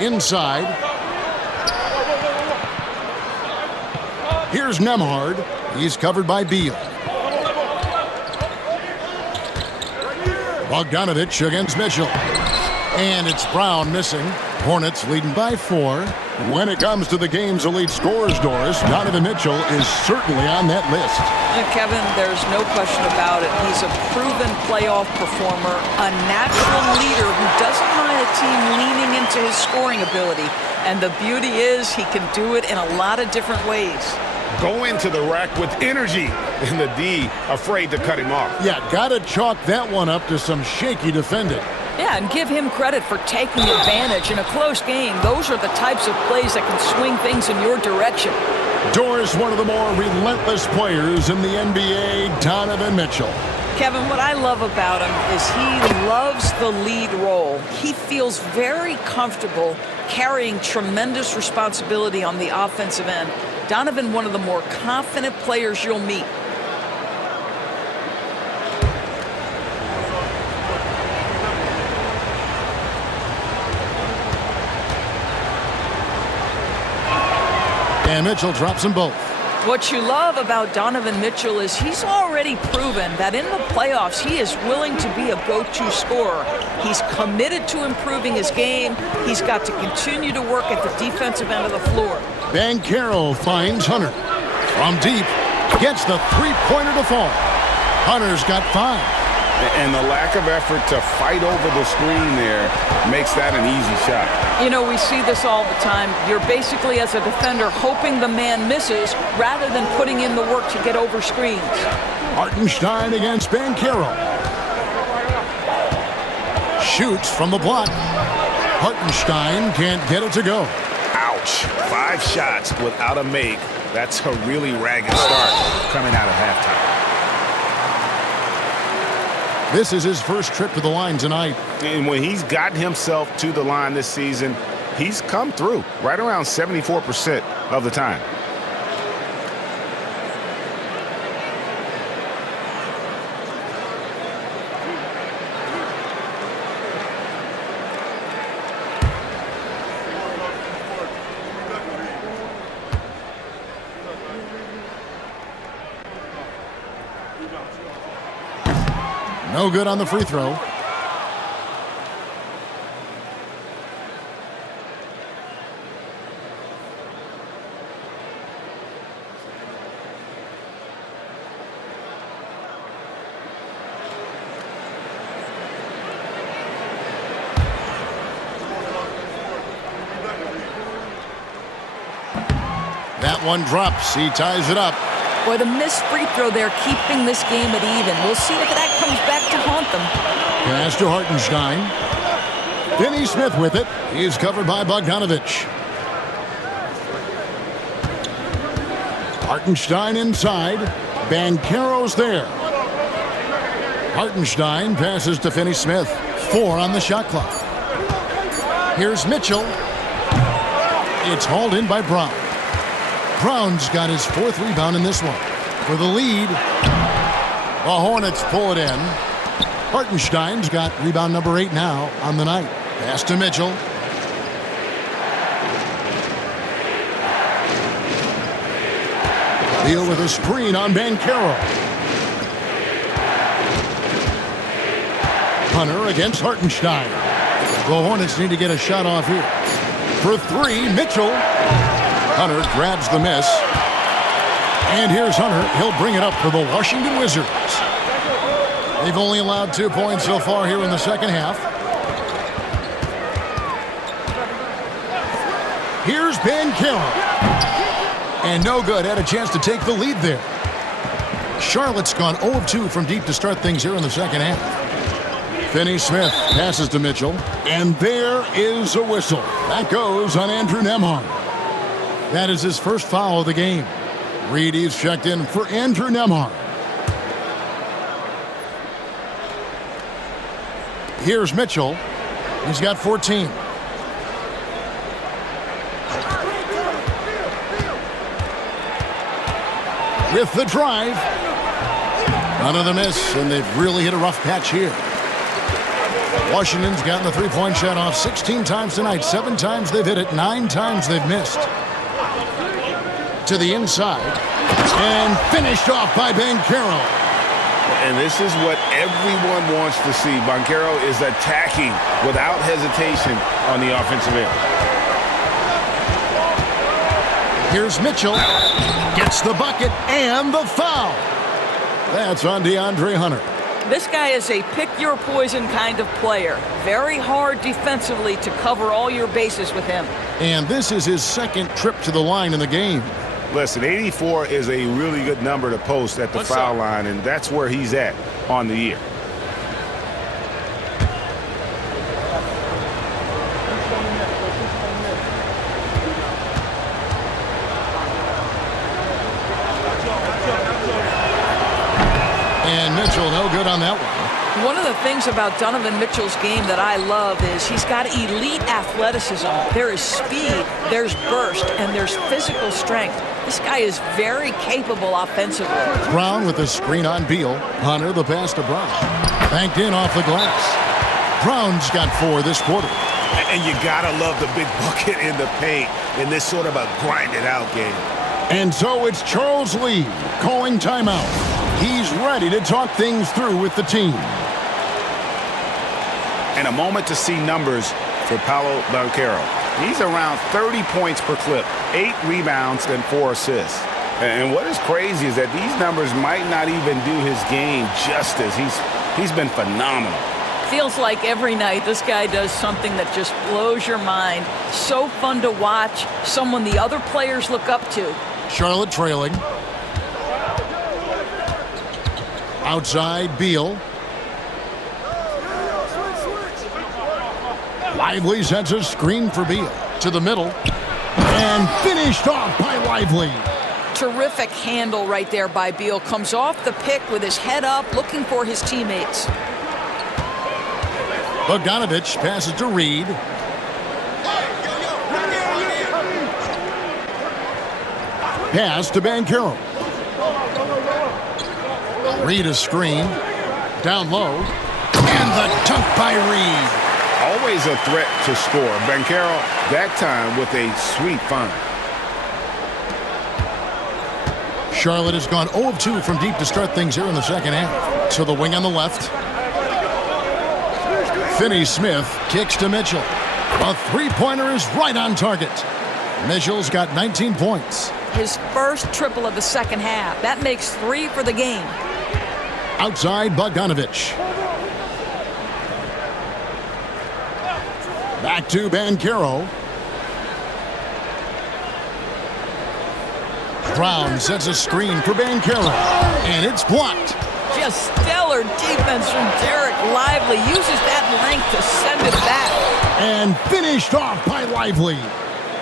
Inside. Here's Nembhard. He's covered by Beal. Bogdanovich against Mitchell. And it's Brown missing. Hornets leading by 4. When it comes to the game's elite scorers, Doris, Donovan Mitchell is certainly on that list. Kevin, there's no question about it. He's a proven playoff performer, a natural leader who doesn't mind a team leaning into his scoring ability. And the beauty is he can do it in a lot of different ways. Go into the rack with energy, and the D afraid to cut him off. Yeah, gotta chalk that one up to some shaky defending. Yeah, and give him credit for taking advantage in a close game. Those are the types of plays that can swing things in your direction. Doris, one of the more relentless players in the NBA, Donovan Mitchell. Kevin, what I love about him is he loves the lead role. He feels very comfortable carrying tremendous responsibility on the offensive end. Donovan, one of the more confident players you'll meet. And Mitchell drops them both. What you love about Donovan Mitchell is he's already proven that in the playoffs he is willing to be a go-to scorer. He's committed to improving his game. He's got to continue to work at the defensive end of the floor. Banchero finds Hunter. From deep, gets the three-pointer to fall. Hunter's got 5. And the lack of effort to fight over the screen there makes that an easy shot. You know, we see this all the time. You're basically, as a defender, hoping the man misses rather than putting in the work to get over screens. Hartenstein against Banchero. Shoots from the block. Hartenstein can't get it to go. Ouch. 5 shots without a make. That's a really ragged start coming out of halftime. This is his first trip to the line tonight. And when he's gotten himself to the line this season, he's come through right around 74% of the time. No good on the free throw. That one drops. He ties it up. Boy, the missed free throw there keeping this game at even. We'll see if that comes back to haunt them. Pass to Hartenstein. Finney Smith with it. He's covered by Bogdanovich. Hartenstein inside. Banchero's there. Hartenstein passes to Finney Smith. 4 on the shot clock. Here's Mitchell. It's hauled in by Brown. Brown's got his 4th rebound in this one. For the lead, the Hornets pull it in. Hartenstein's got rebound number 8 now on the night. Pass to Mitchell. Beal with a screen on Banchero. Hunter against Hartenstein. The Hornets need to get a shot off here. For 3, Mitchell. Hunter grabs the miss. And here's Hunter. He'll bring it up for the Washington Wizards. They've only allowed 2 points so far here in the second half. Here's Banchero. And no good. Had a chance to take the lead there. Charlotte's gone 0 of 2 from deep to start things here in the second half. Finney Smith passes to Mitchell. And there is a whistle. That goes on Andrew Nembhard. That is his first foul of the game. Reedy's checked in for Andrew Nembhard. Here's Mitchell. He's got 14. With the drive. None of the miss, and they've really hit a rough patch here. Washington's gotten the three-point shot off 16 times tonight. 7 times they've hit it, 9 times they've missed. To the inside. And finished off by Banchero. And this is what everyone wants to see. Banchero is attacking without hesitation on the offensive end. Here's Mitchell. Gets the bucket and the foul. That's on DeAndre Hunter. This guy is a pick-your-poison kind of player. Very hard defensively to cover all your bases with him. And this is his 2nd trip to the line in the game. Listen, 84 is a really good number to post at the foul line, and that's where he's at on the year. And Mitchell, no good on that one. One of the things about Donovan Mitchell's game that I love is he's got elite athleticism. There is speed, there's burst, and there's physical strength. This guy is very capable offensively. Brown with the screen on Beal. Hunter the pass to Brown. Banked in off the glass. Brown's got 4 this quarter. And you gotta love the big bucket in the paint in this sort of a grinded-out game. And so it's Charles Lee calling timeout. He's ready to talk things through with the team. And a moment to see numbers for Paolo Banchero. He's around 30 points per clip, 8 rebounds, and 4 assists. And what is crazy is that these numbers might not even do his game justice. He's been phenomenal. Feels like every night this guy does something that just blows your mind. So fun to watch, someone the other players look up to. Charlotte trailing. Outside, Beal. Lively sets a screen for Beal. To the middle. And finished off by Lively. Terrific handle right there by Beal. Comes off the pick with his head up, looking for his teammates. Bogdanovich passes to Reed. Pass to Banchero. Reed a screen. Down low. And the dunk by Reed. Always a threat to score. Banchero, that time with a sweet find. Charlotte has gone 0 of 2 from deep to start things here in the second half. To the wing on the left. Finney Smith kicks to Mitchell. A three-pointer is right on target. Mitchell's got 19 points. His first triple of the second half. That makes 3 for the game. Outside, Bogdanovich. Back to Banchero. Brown sets a screen for Banchero, and it's blocked. Just stellar defense from Derek Lively. Uses that length to send it back. And finished off by Lively.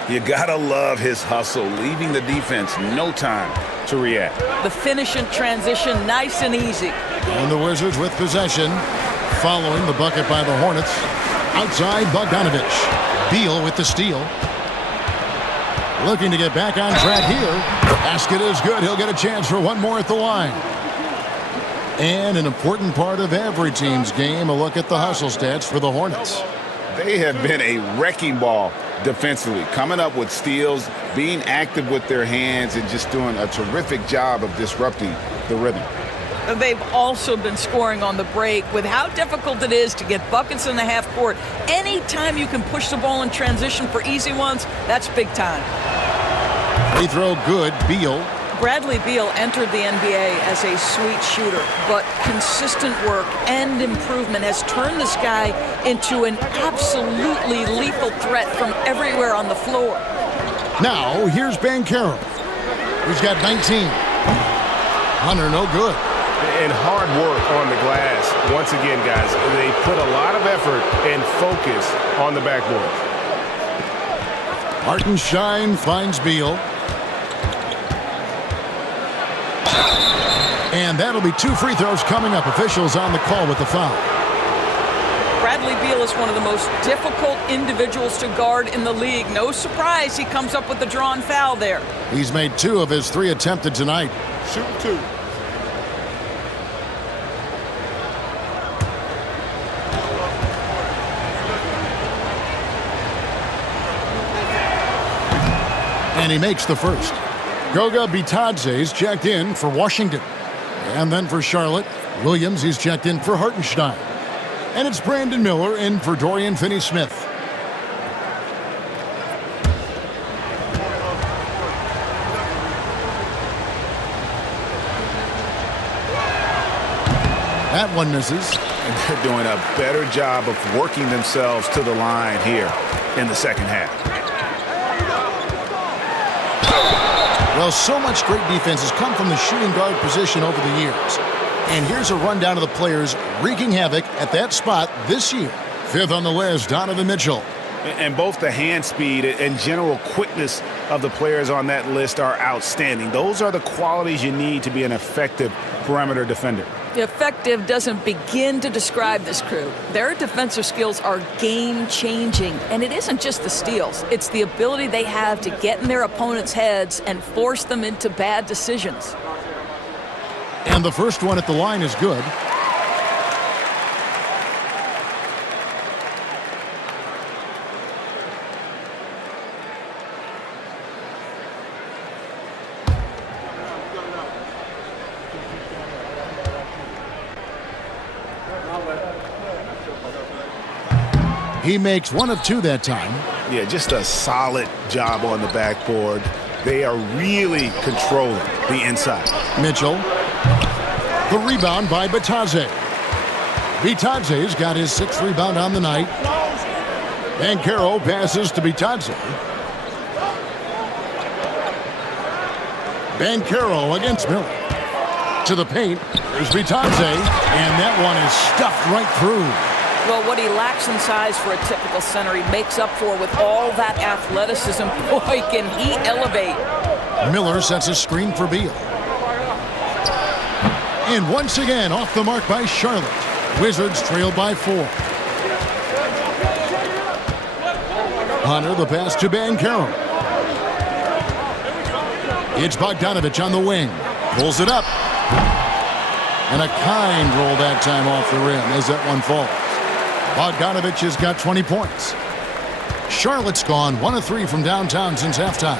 You gotta love his hustle, leaving the defense no time to react. The finish in transition, nice and easy. And the Wizards with possession, following the bucket by the Hornets. Outside, Bogdanovich. Beal with the steal. Looking to get back on track here. Basket is good. He'll get a chance for one more at the line. And an important part of every team's game, a look at the hustle stats for the Hornets. They have been a wrecking ball defensively, coming up with steals, being active with their hands, and just doing a terrific job of disrupting the rhythm. They've also been scoring on the break. With how difficult it is to get buckets in the half court, anytime you can push the ball in transition for easy ones, that's big time. Free throw good, Beal. Bradley Beal entered the NBA as a sweet shooter, but consistent work and improvement has turned this guy into an absolutely lethal threat from everywhere on the floor. Now, here's Banchero, who's got 19. Hunter, no good. And hard work on the glass. Once again, guys, they put a lot of effort and focus on the backboard. Hartenstein finds Beal. And that'll be 2 free throws coming up. Officials on the call with the foul. Bradley Beal is one of the most difficult individuals to guard in the league. No surprise he comes up with the drawn foul there. He's made 2 of his 3 attempted tonight. Shooting 2. And he makes the first. Goga Bitadze's checked in for Washington. And then for Charlotte, Williams, he's checked in for Hartenstein. And it's Brandon Miller in for Dorian Finney-Smith. That one misses. And they're doing a better job of working themselves to the line here in the second half. Well, so much great defense has come from the shooting guard position over the years. And here's a rundown of the players wreaking havoc at that spot this year. 5th on the list, Donovan Mitchell. And both the hand speed and general quickness of the players on that list are outstanding. Those are the qualities you need to be an effective perimeter defender. Effective doesn't begin to describe this crew. Their defensive skills are game-changing, and it isn't just the steals. It's the ability they have to get in their opponents' heads and force them into bad decisions. And the first one at the line is good. He makes 1 of 2 that time. Yeah, just a solid job on the backboard. They are really controlling the inside. Mitchell. The rebound by Bitadze. Bitadze's got his 6th rebound on the night. Banchero passes to Bitadze. Banchero against Miller. To the paint. There's Bitadze. And that one is stuffed right through. Well, what he lacks in size for a typical center, he makes up for with all that athleticism. Boy, can he elevate. Miller sets a screen for Beal. And once again, off the mark by Charlotte. Wizards trail by 4. Hunter, the pass to Banchero. It's Bogdanovich on the wing. Pulls it up. And a kind roll that time off the rim as that one falls. Bogdanovich has got 20 points. Charlotte's gone 1 of 3 from downtown since halftime.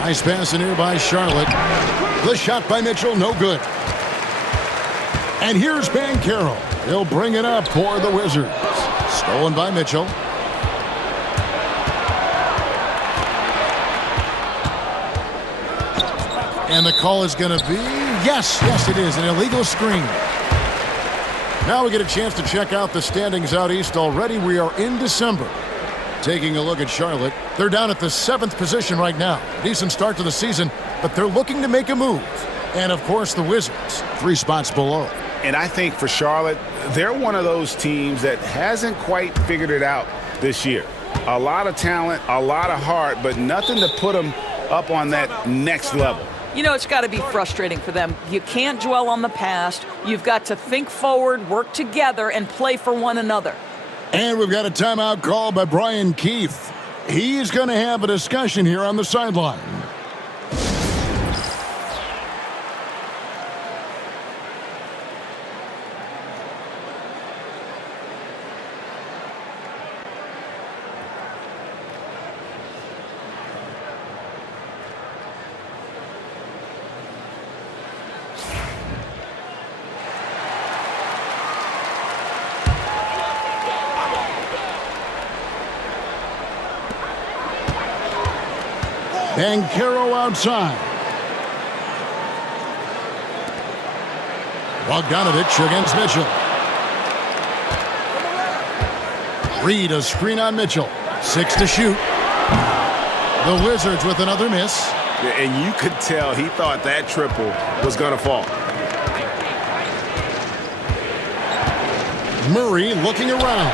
Nice pass in here by Charlotte. The shot by Mitchell, no good. And here's Banchero. He'll bring it up for the Wizards. Stolen by Mitchell. And the call is going to be, yes, it is, an illegal screen. Now we get a chance to check out the standings out east already. We are in December. Taking a look at Charlotte, they're down at the 7th position right now. Decent start to the season, but they're looking to make a move. And, of course, the Wizards, 3 spots below. And I think for Charlotte, they're one of those teams that hasn't quite figured it out this year. A lot of talent, a lot of heart, but nothing to put them up on that next level. You know, it's got to be frustrating for them. You can't dwell on the past. You've got to think forward, work together, and play for one another. And we've got a timeout call by Brian Keefe. He's going to have a discussion here on the sideline. Banchero outside. Bogdanovich against Mitchell. Reed a screen on Mitchell. 6 to shoot. The Wizards with another miss. And you could tell he thought that triple was going to fall. Murray looking around.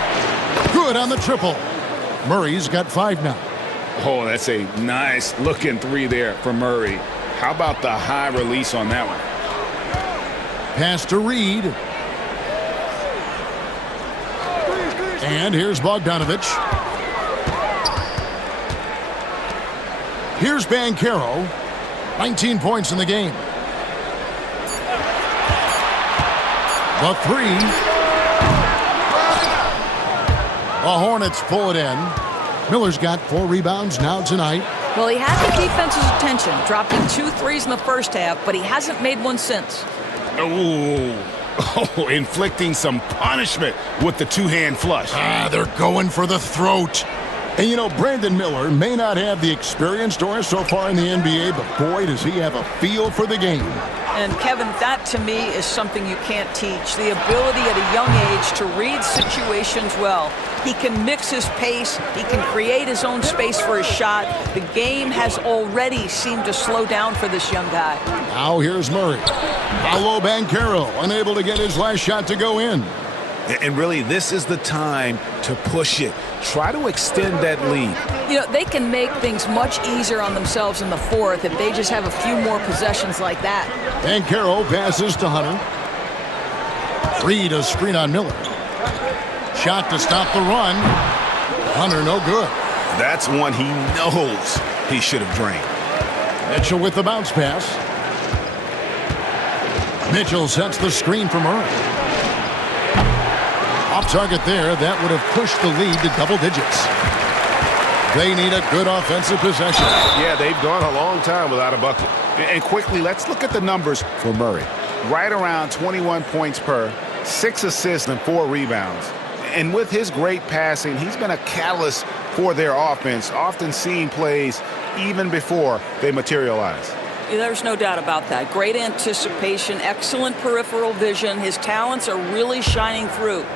Good on the triple. Murray's got 5 now. Oh, that's a nice looking 3 there for Murray. How about the high release on that one? Pass to Reed. And here's Bogdanovich. Here's Banchero. 19 points in the game. The 3. The Hornets pull it in. Miller's got 4 rebounds now tonight. Well, he had the defense's attention, dropping 2 threes in the first half, but he hasn't made one since. Oh, inflicting some punishment with the 2-hand flush. They're going for the throat. And, you know, Brandon Miller may not have the experience, Doris, so far in the NBA, but boy, does he have a feel for the game. And, Kevin, that to me is something you can't teach. The ability at a young age to read situations well. He can mix his pace. He can create his own space for his shot. The game has already seemed to slow down for this young guy. Now here's Murray. Paolo Banchero unable to get his last shot to go in. And really, this is the time to push it. Try to extend that lead. You know, they can make things much easier on themselves in the 4th if they just have a few more possessions like that. Banchero passes to Hunter. Reed a screen on Miller. Shot to stop the run. Hunter no good. That's one he knows he should have drained. Mitchell with the bounce pass. Mitchell sets the screen for Murray. Off target there, that would have pushed the lead to double digits. They need a good offensive possession. Yeah, they've gone a long time without a bucket. And quickly, let's look at the numbers for Murray. Right around 21 points per, 6 assists and 4 rebounds. And with his great passing, he's been a catalyst for their offense, often seeing plays even before they materialize. There's no doubt about that. Great anticipation, excellent peripheral vision. His talents are really shining through.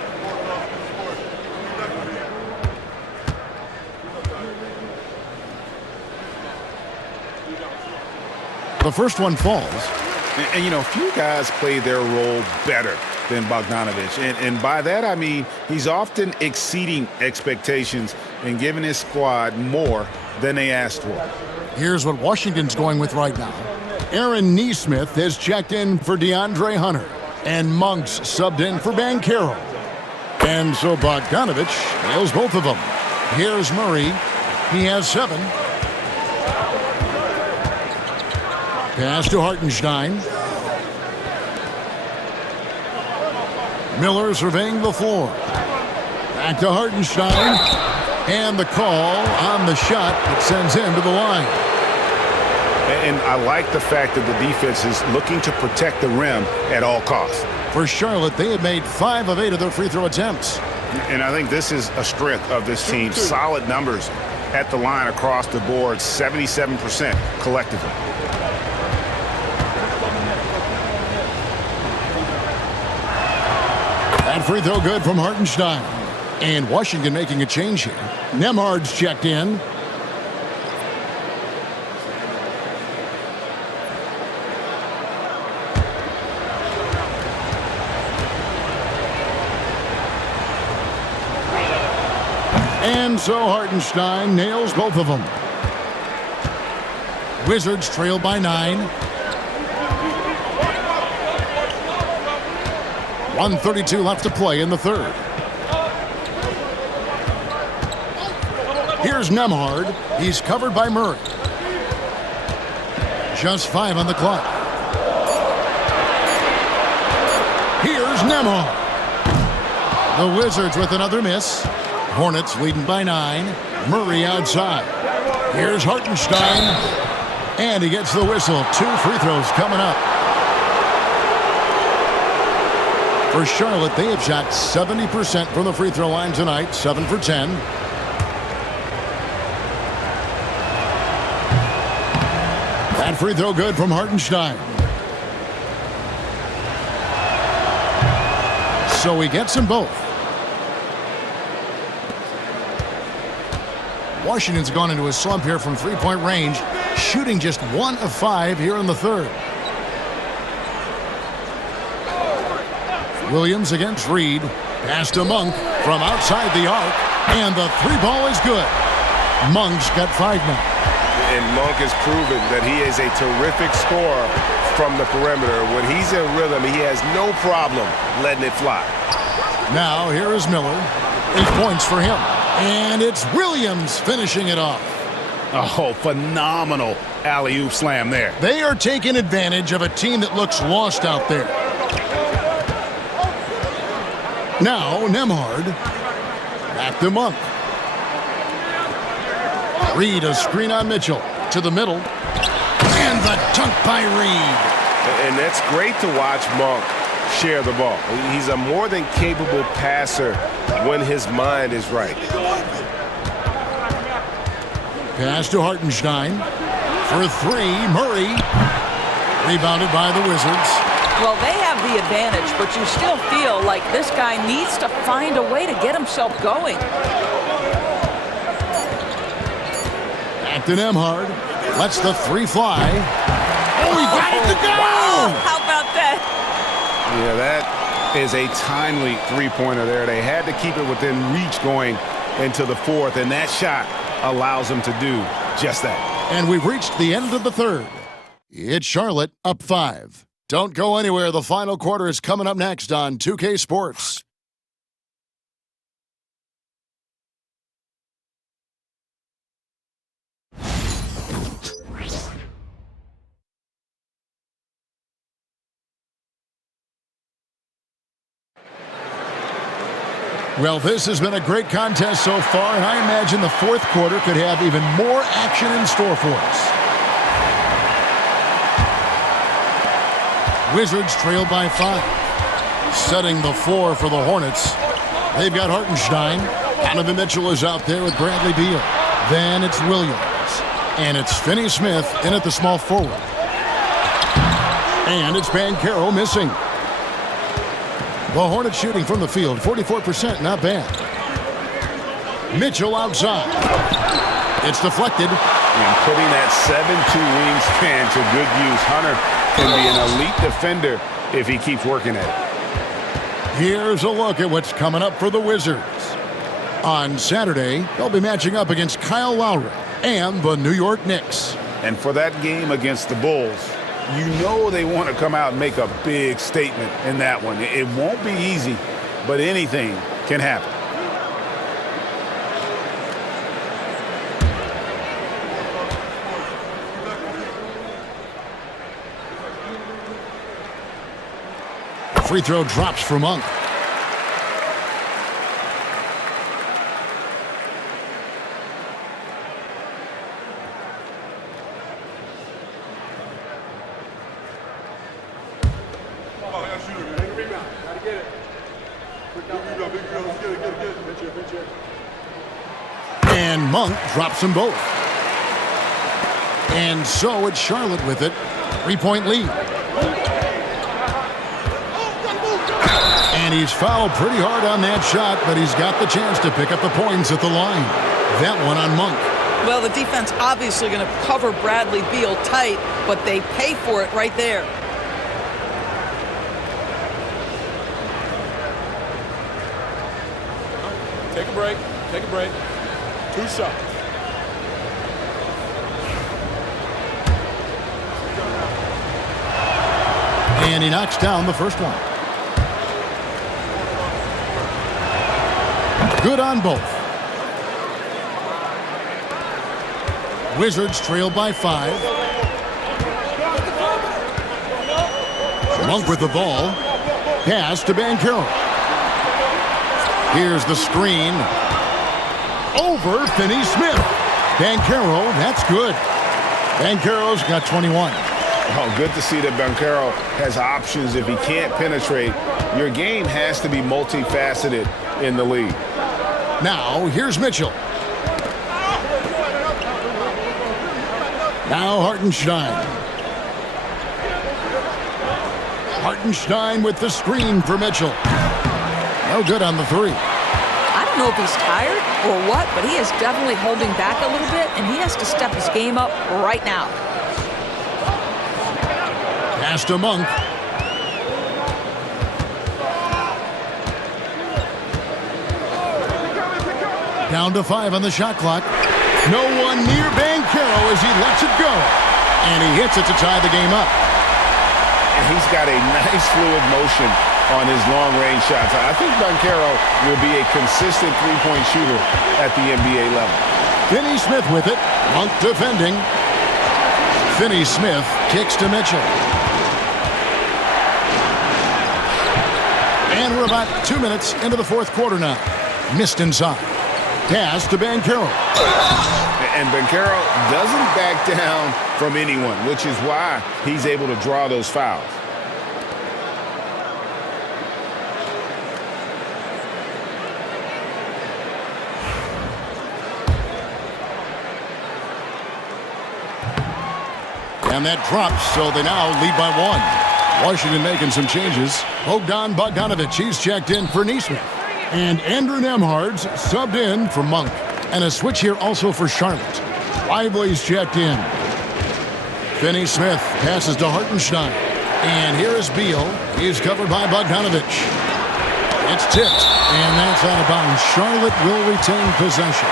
The first one falls. And you know, few guys play their role better than Bogdanovich. And by that, I mean he's often exceeding expectations and giving his squad more than they asked for. Here's what Washington's going with right now. Aaron Nesmith has checked in for DeAndre Hunter. And Monk's subbed in for Banchero. And so Bogdanovich nails both of them. Here's Murray. He has 7. Pass to Hartenstein. Miller surveying the floor. Back to Hartenstein. And the call on the shot that sends him to the line. And I like the fact that the defense is looking to protect the rim at all costs. For Charlotte, they had made 5 of 8 of their free throw attempts. And I think this is a strength of this team. Solid numbers at the line across the board, 77% collectively. That free throw good from Hartenstein. And Washington making a change here. Nemhard's checked in. And so Hartenstein nails both of them. Wizards trail by 9. 1:32 left to play in the third. Here's Nemhard. He's covered by Murray. Just 5 on the clock. Here's Nemhard. The Wizards with another miss. Hornets leading by 9. Murray outside. Here's Hartenstein. And he gets the whistle. 2 free throws coming up. For Charlotte, they have shot 70% from the free throw line tonight. 7 for 10. That free throw good from Hartenstein. So he gets them both. Washington's gone into a slump here from three-point range, shooting just 1 of 5 here in the third. Williams against Reed. Pass to Monk from outside the arc. And the 3 ball is good. Monk's got 5 now. And Monk has proven that he is a terrific scorer from the perimeter. When he's in rhythm, he has no problem letting it fly. Now here is Miller. 8 points for him. And it's Williams finishing it off. Oh, phenomenal alley-oop slam there. They are taking advantage of a team that looks lost out there. Now Nemhard. Back to Monk. Reed, a screen on Mitchell. To the middle. And the dunk by Reed. And that's great to watch Monk share the ball. He's a more than capable passer when his mind is right. Pass to Hartenstein. For 3, Murray. Rebounded by the Wizards. Well, they have the advantage, but you still feel like this guy needs to find a way to get himself going. Back to Nemhard. Lets the 3 fly. Oh, he got it to go! Wow, how about that? Yeah, that is a timely three-pointer there. They had to keep it within reach going into the fourth, and that shot allows them to do just that. And we've reached the end of the third. It's Charlotte up 5. Don't go anywhere. The final quarter is coming up next on 2K Sports. Well, this has been a great contest so far, and I imagine the fourth quarter could have even more action in store for us. Wizards trail by 5. Setting the floor for the Hornets. They've got Hartenstein. Donovan Mitchell is out there with Bradley Beal. Then it's Williams. And it's Finney Smith in at the small forward. And it's Banchero missing. The Hornets shooting from the field, 44%, not bad. Mitchell outside. It's deflected. And putting that 7'2" wingspan to good use. Hunter can be an elite defender if he keeps working at it. Here's a look at what's coming up for the Wizards. On Saturday, they'll be matching up against Kyle Lowry and the New York Knicks. And for that game against the Bulls, you know they want to come out and make a big statement in that one. It won't be easy, but anything can happen. Free throw drops for Monk. And Monk drops them both. And so it's Charlotte with it. 3-point lead. And And he's fouled pretty hard on that shot, but he's got the chance to pick up the points at the line. That one on Monk. Well, the defense obviously going to cover Bradley Beal tight, but they pay for it right there. Take a break. Take a break. 2 shots. And he knocks down the first one. Good on both. Wizards trail by 5. Monk with the ball. Pass to Banchero. Here's the screen. Over Finney-Smith. Banchero, that's good. Banchero's got 21. Oh, good to see that Banchero has options if he can't penetrate. Your game has to be multifaceted in the league. Now, here's Mitchell. Now Hartenstein. Hartenstein with the screen for Mitchell. No good on the 3. I don't know if he's tired or what, but he is definitely holding back a little bit, and he has to step his game up right now. Pass to Monk. Down to 5 on the shot clock. No one near Banchero as he lets it go. And he hits it to tie the game up. And he's got a nice fluid motion on his long-range shots. I think Banchero will be a consistent three-point shooter at the NBA level. Finney-Smith with it. Monk defending. Finney-Smith kicks to Mitchell. And we're about 2 minutes into the fourth quarter now. Missed inside. Pass to Banchero. And Banchero doesn't back down from anyone, which is why he's able to draw those fouls. And that drops, so they now lead by 1. Washington making some changes. Bogdanovich, he's checked in for Nesmith. And Andrew Nembhard's subbed in for Monk. And a switch here also for Charlotte. Lively's checked in. Finney-Smith passes to Hartenstein. And here is Beal. He's covered by Bogdanovich. It's tipped, and that's out of bounds. Charlotte will retain possession.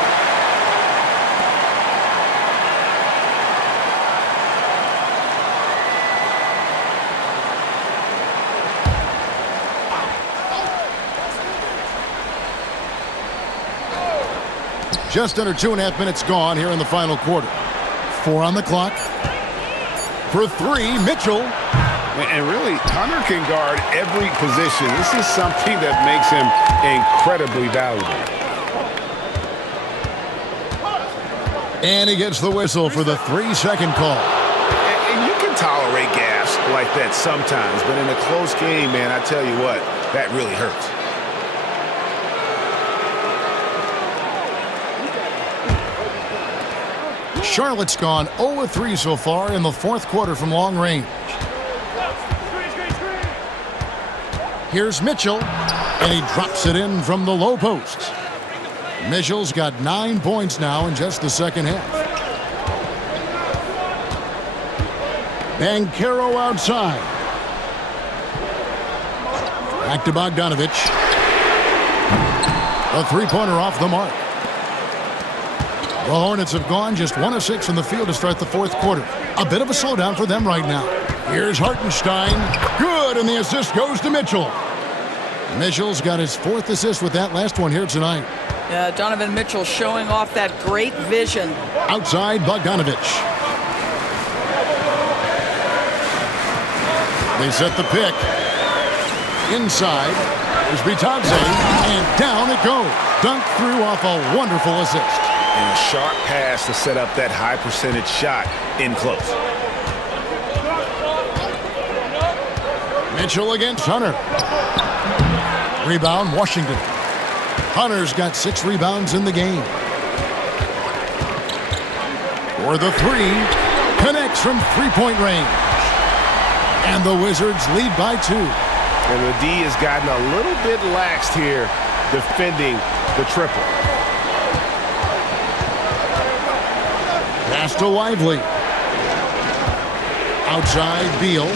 Just under 2.5 minutes gone here in the final quarter. 4 on the clock. For 3, Mitchell. And really, Hunter can guard every position. This is something that makes him incredibly valuable. And he gets the whistle for the 3-second call. And you can tolerate gaffes like that sometimes, but in a close game, man, I tell you what, that really hurts. Charlotte's gone 0-3 so far in the fourth quarter from long range. Here's Mitchell, and he drops it in from the low post. Mitchell's got 9 points now in just the second half. Banchero outside. Back to Bogdanovich. A three-pointer off the mark. The Hornets have gone just 1 of 6 from the field to start the fourth quarter. A bit of a slowdown for them right now. Here's Hartenstein. Good, and the assist goes to Mitchell. Mitchell's got his 4th assist with that last one here tonight. Yeah, Donovan Mitchell showing off that great vision. Outside, Bogdanovich. They set the pick. Inside, there's Bitadze, and down it goes. Dunked through off a wonderful assist. And a sharp pass to set up that high percentage shot in close. Mitchell against Hunter. Rebound, Washington. Hunter's got 6 rebounds in the game. For the 3, connects from 3-point range. And the Wizards lead by 2. And the D has gotten a little bit laxed here defending the triple. Pass to Lively. Outside, Beal.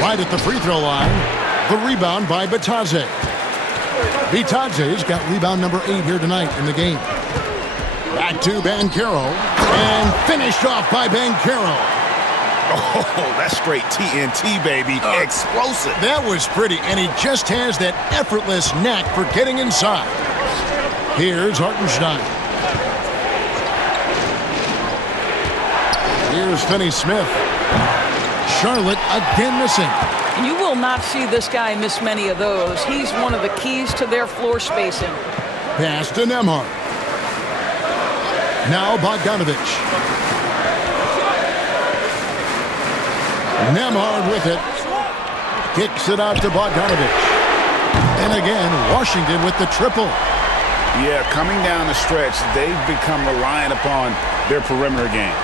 Right at the free throw line. The rebound by Bitadze. Bitadze's got rebound number 8 here tonight in the game. Back to Banchero. And finished off by Banchero. Oh, that's straight TNT, baby. Explosive. That was pretty, and he just has that effortless knack for getting inside. Here's Hartenstein. Here's Finney-Smith. Charlotte again missing. You will not see this guy miss many of those. He's one of the keys to their floor spacing. Pass to Nembhard. Now Bogdanovich. Nembhard with it. Kicks it out to Bogdanovich. And again, Washington with the triple. Yeah, coming down the stretch, they've become reliant upon their perimeter game.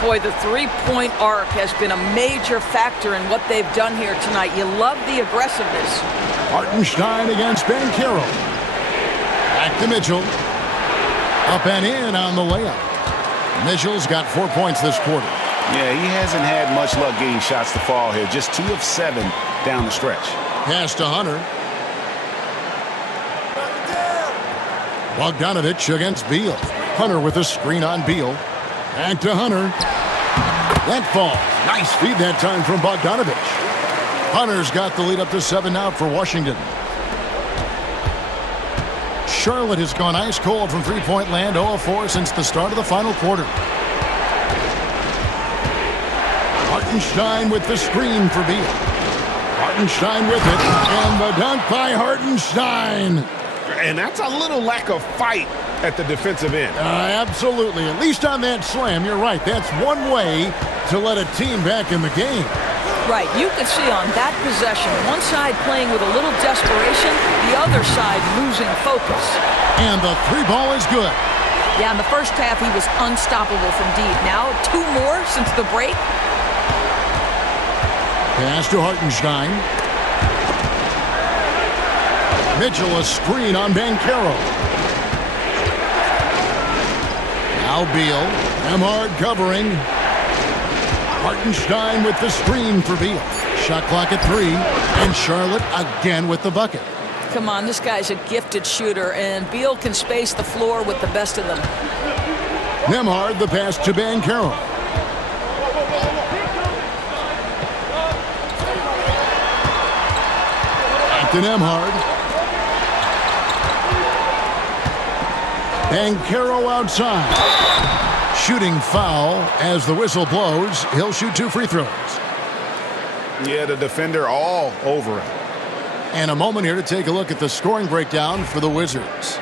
Boy, the three-point arc has been a major factor in what they've done here tonight. You love the aggressiveness. Hartenstein against Banchero. Back to Mitchell. Up and in on the layup. Mitchell's got 4 points this quarter. Yeah, he hasn't had much luck getting shots to fall here. Just 2 of 7 down the stretch. Pass to Hunter. Bogdanovich against Beal. Hunter with a screen on Beal. Back to Hunter. That falls. Nice feed that time from Bogdanovich. Hunter's got the lead up to 7 now for Washington. Charlotte has gone ice cold from three-point land, 0 of 4 since the start of the final quarter. Hartenstein with the screen for Beal. Hartenstein with it, and the dunk by Hartenstein. And that's a little lack of fight at the defensive end. Absolutely. At least on that slam, you're right. That's one way to let a team back in the game. Right, you can see on that possession, one side playing with a little desperation, the other side losing focus. And the 3 ball is good. Yeah, in the first half, he was unstoppable from deep. Now, 2 more since the break. Pass to Hartenstein. Mitchell, a screen on Banchero. Now Beal. Nembhard covering. Hartenstein with the screen for Beal. Shot clock at 3. And Charlotte again with the bucket. Come on, this guy's a gifted shooter, and Beal can space the floor with the best of them. Nembhard, the pass to Banchero. Back to Nembhard. Banchero outside. Shooting foul as the whistle blows. He'll shoot 2 free throws. Yeah, the defender all over him. And a moment here to take a look at the scoring breakdown for the Wizards.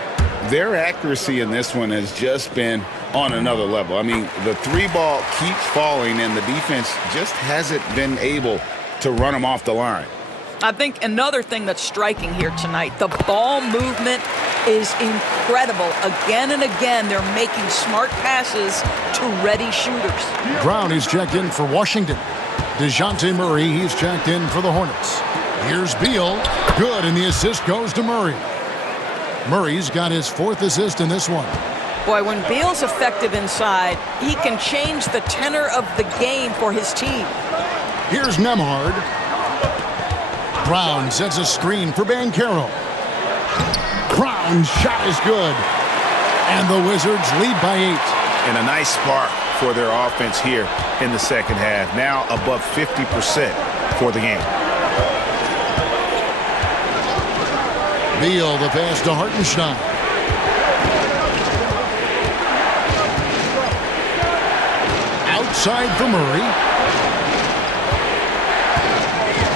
Their accuracy in this one has just been on another level. I mean, the 3 ball keeps falling, and the defense just hasn't been able to run them off the line. I think another thing that's striking here tonight, the ball movement is incredible. Again and again, they're making smart passes to ready shooters. Brown is checked in for Washington. DeJounte Murray, he's checked in for the Hornets. Here's Beal. Good, and the assist goes to Murray. Murray's got his 4th assist in this one. Boy, when Beal's effective inside, he can change the tenor of the game for his team. Here's Nembhard. Brown sets a screen for Banchero. Brown's shot is good. And the Wizards lead by 8. And a nice spark for their offense here in the second half. Now above 50% for the game. Beal, the pass to Hartenstein. Outside for Murray.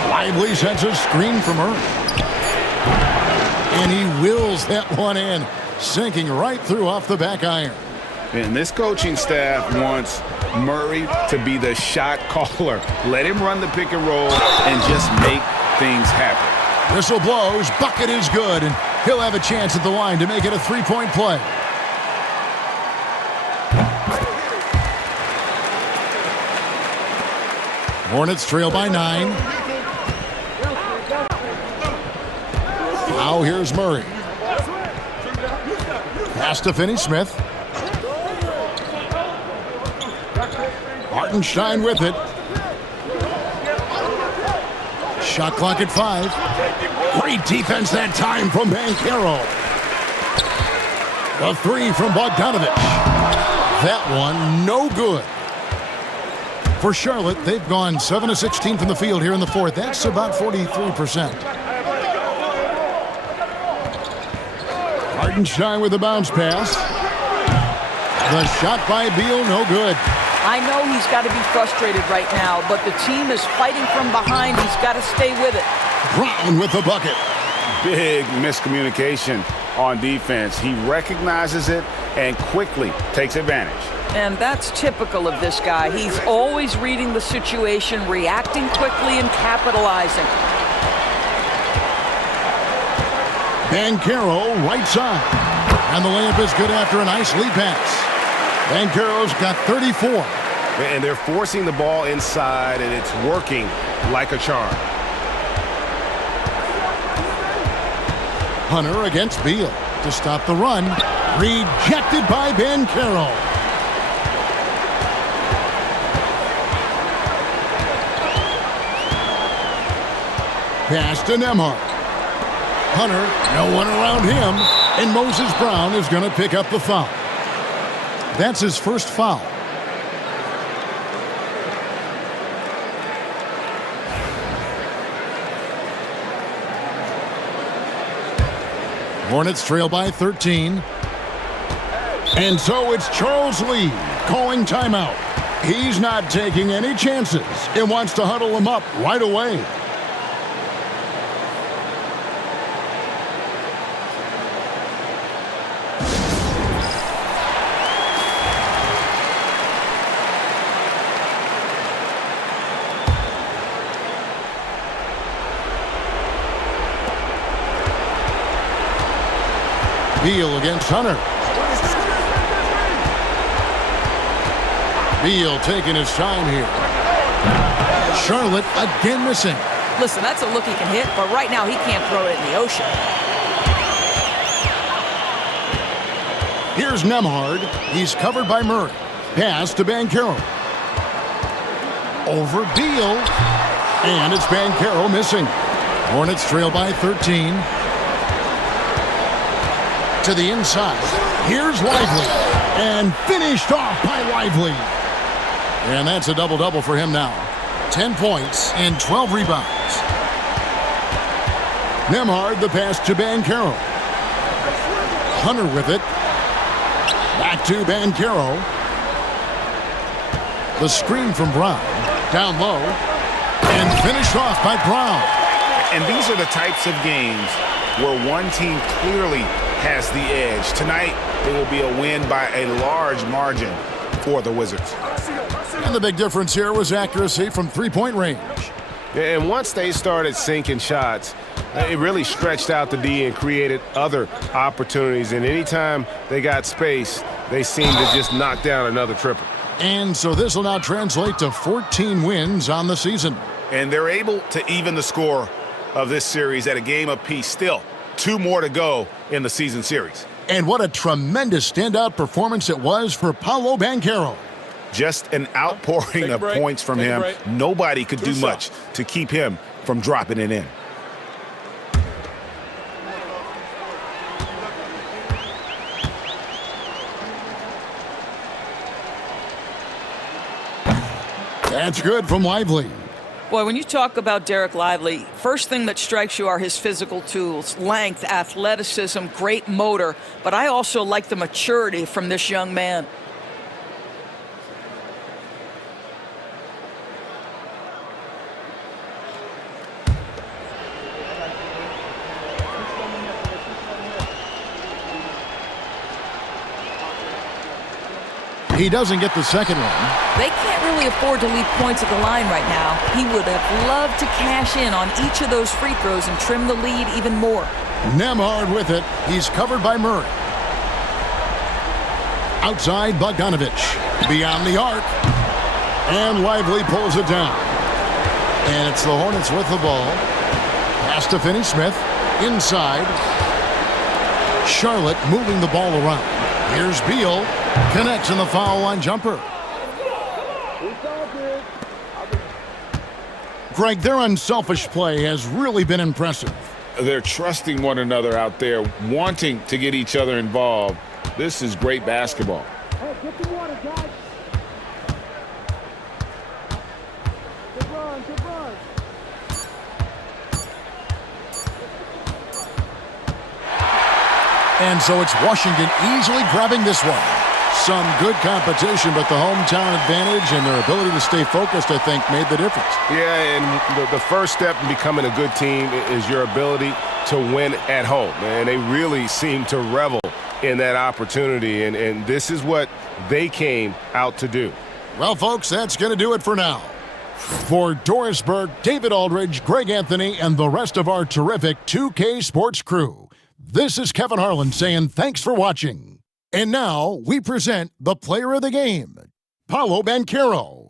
Lively sets a screen for Murray. And he wills that one in, sinking right through off the back iron. And this coaching staff wants Murray to be the shot caller. Let him run the pick and roll and just make things happen. Whistle blows, bucket is good, and he'll have a chance at the line to make it a 3-point play. Hornets trail by 9. Now here's Murray. Pass to Finney-Smith. Hartenstein with it. Shot clock at 5. Great defense that time from Banchero. The 3 from Bogdanovich. That one no good. For Charlotte, they've gone 7 of 16 from the field here in the fourth. That's about 43%. Hartenstein with a bounce pass. The shot by Beal, no good. I know he's got to be frustrated right now, but the team is fighting from behind. He's got to stay with it. Brown with the bucket. Big miscommunication on defense. He recognizes it and quickly takes advantage. And that's typical of this guy. He's always reading the situation, reacting quickly, and capitalizing. Banchero right side. And the layup is good after a nice lead pass. Banchero's got 34. And they're forcing the ball inside, and it's working like a charm. Hunter against Beal to stop the run. Rejected by Banchero. Pass to Nembhard. Hunter, no one around him, and Moses Brown is going to pick up the foul. That's his first foul. Hornets trail by 13. And so it's Charles Lee calling timeout. He's not taking any chances and wants to huddle them up right away. Beal against Hunter. Beal taking his time here. Charlotte again missing. Listen, that's a look he can hit, but right now he can't throw it in the ocean. Here's Nembhard. He's covered by Murray. Pass to Banchero. Over Beal. And it's Banchero missing. Hornets trail by 13. To the inside. Here's Lively. And finished off by Lively. And that's a double-double for him now. 10 points and 12 rebounds. Nembhard the pass to Banchero. Hunter with it. Back to Banchero. The screen from Brown. Down low. And finished off by Brown. And these are the types of games where one team clearly has the edge. Tonight, it will be a win by a large margin for the Wizards. And the big difference here was accuracy from three-point range. And once they started sinking shots, it really stretched out the D and created other opportunities. And anytime they got space, they seemed to just knock down another triple. And so this will now translate to 14 wins on the season. And they're able to even the score of this series at a game apiece. Still, 2 more to go in the season series. And what a tremendous standout performance it was for Paolo Banchero. Just an outpouring of points from him. Nobody could do much to keep him from dropping it in. That's good from Lively. Boy, when you talk about Derek Lively, first thing that strikes you are his physical tools, length, athleticism, great motor, but I also like the maturity from this young man. He doesn't get the second one. They can't really afford to leave points at the line right now. He would have loved to cash in on each of those free throws and trim the lead even more. Nembhard with it. He's covered by Murray. Outside Bogdanovich. Beyond the arc. And Lively pulls it down. And it's the Hornets with the ball. Pass to Finney-Smith. Inside. Charlotte moving the ball around. Here's Beal. Connects in the foul line jumper. Greg, their unselfish play has really been impressive. They're trusting one another out there, wanting to get each other involved. This is great basketball. Hey, get the water, guys. Good run, good run. And so it's Washington easily grabbing this one. Some good competition, but the hometown advantage and their ability to stay focused, I think, made the difference. Yeah, and the first step in becoming a good team is your ability to win at home. And they really seem to revel in that opportunity, and this is what they came out to do. Well, folks, that's going to do it for now. For Doris Burke, David Aldridge, Greg Anthony, and the rest of our terrific 2K Sports crew, this is Kevin Harlan saying thanks for watching. And now we present the player of the game, Paolo Banchero.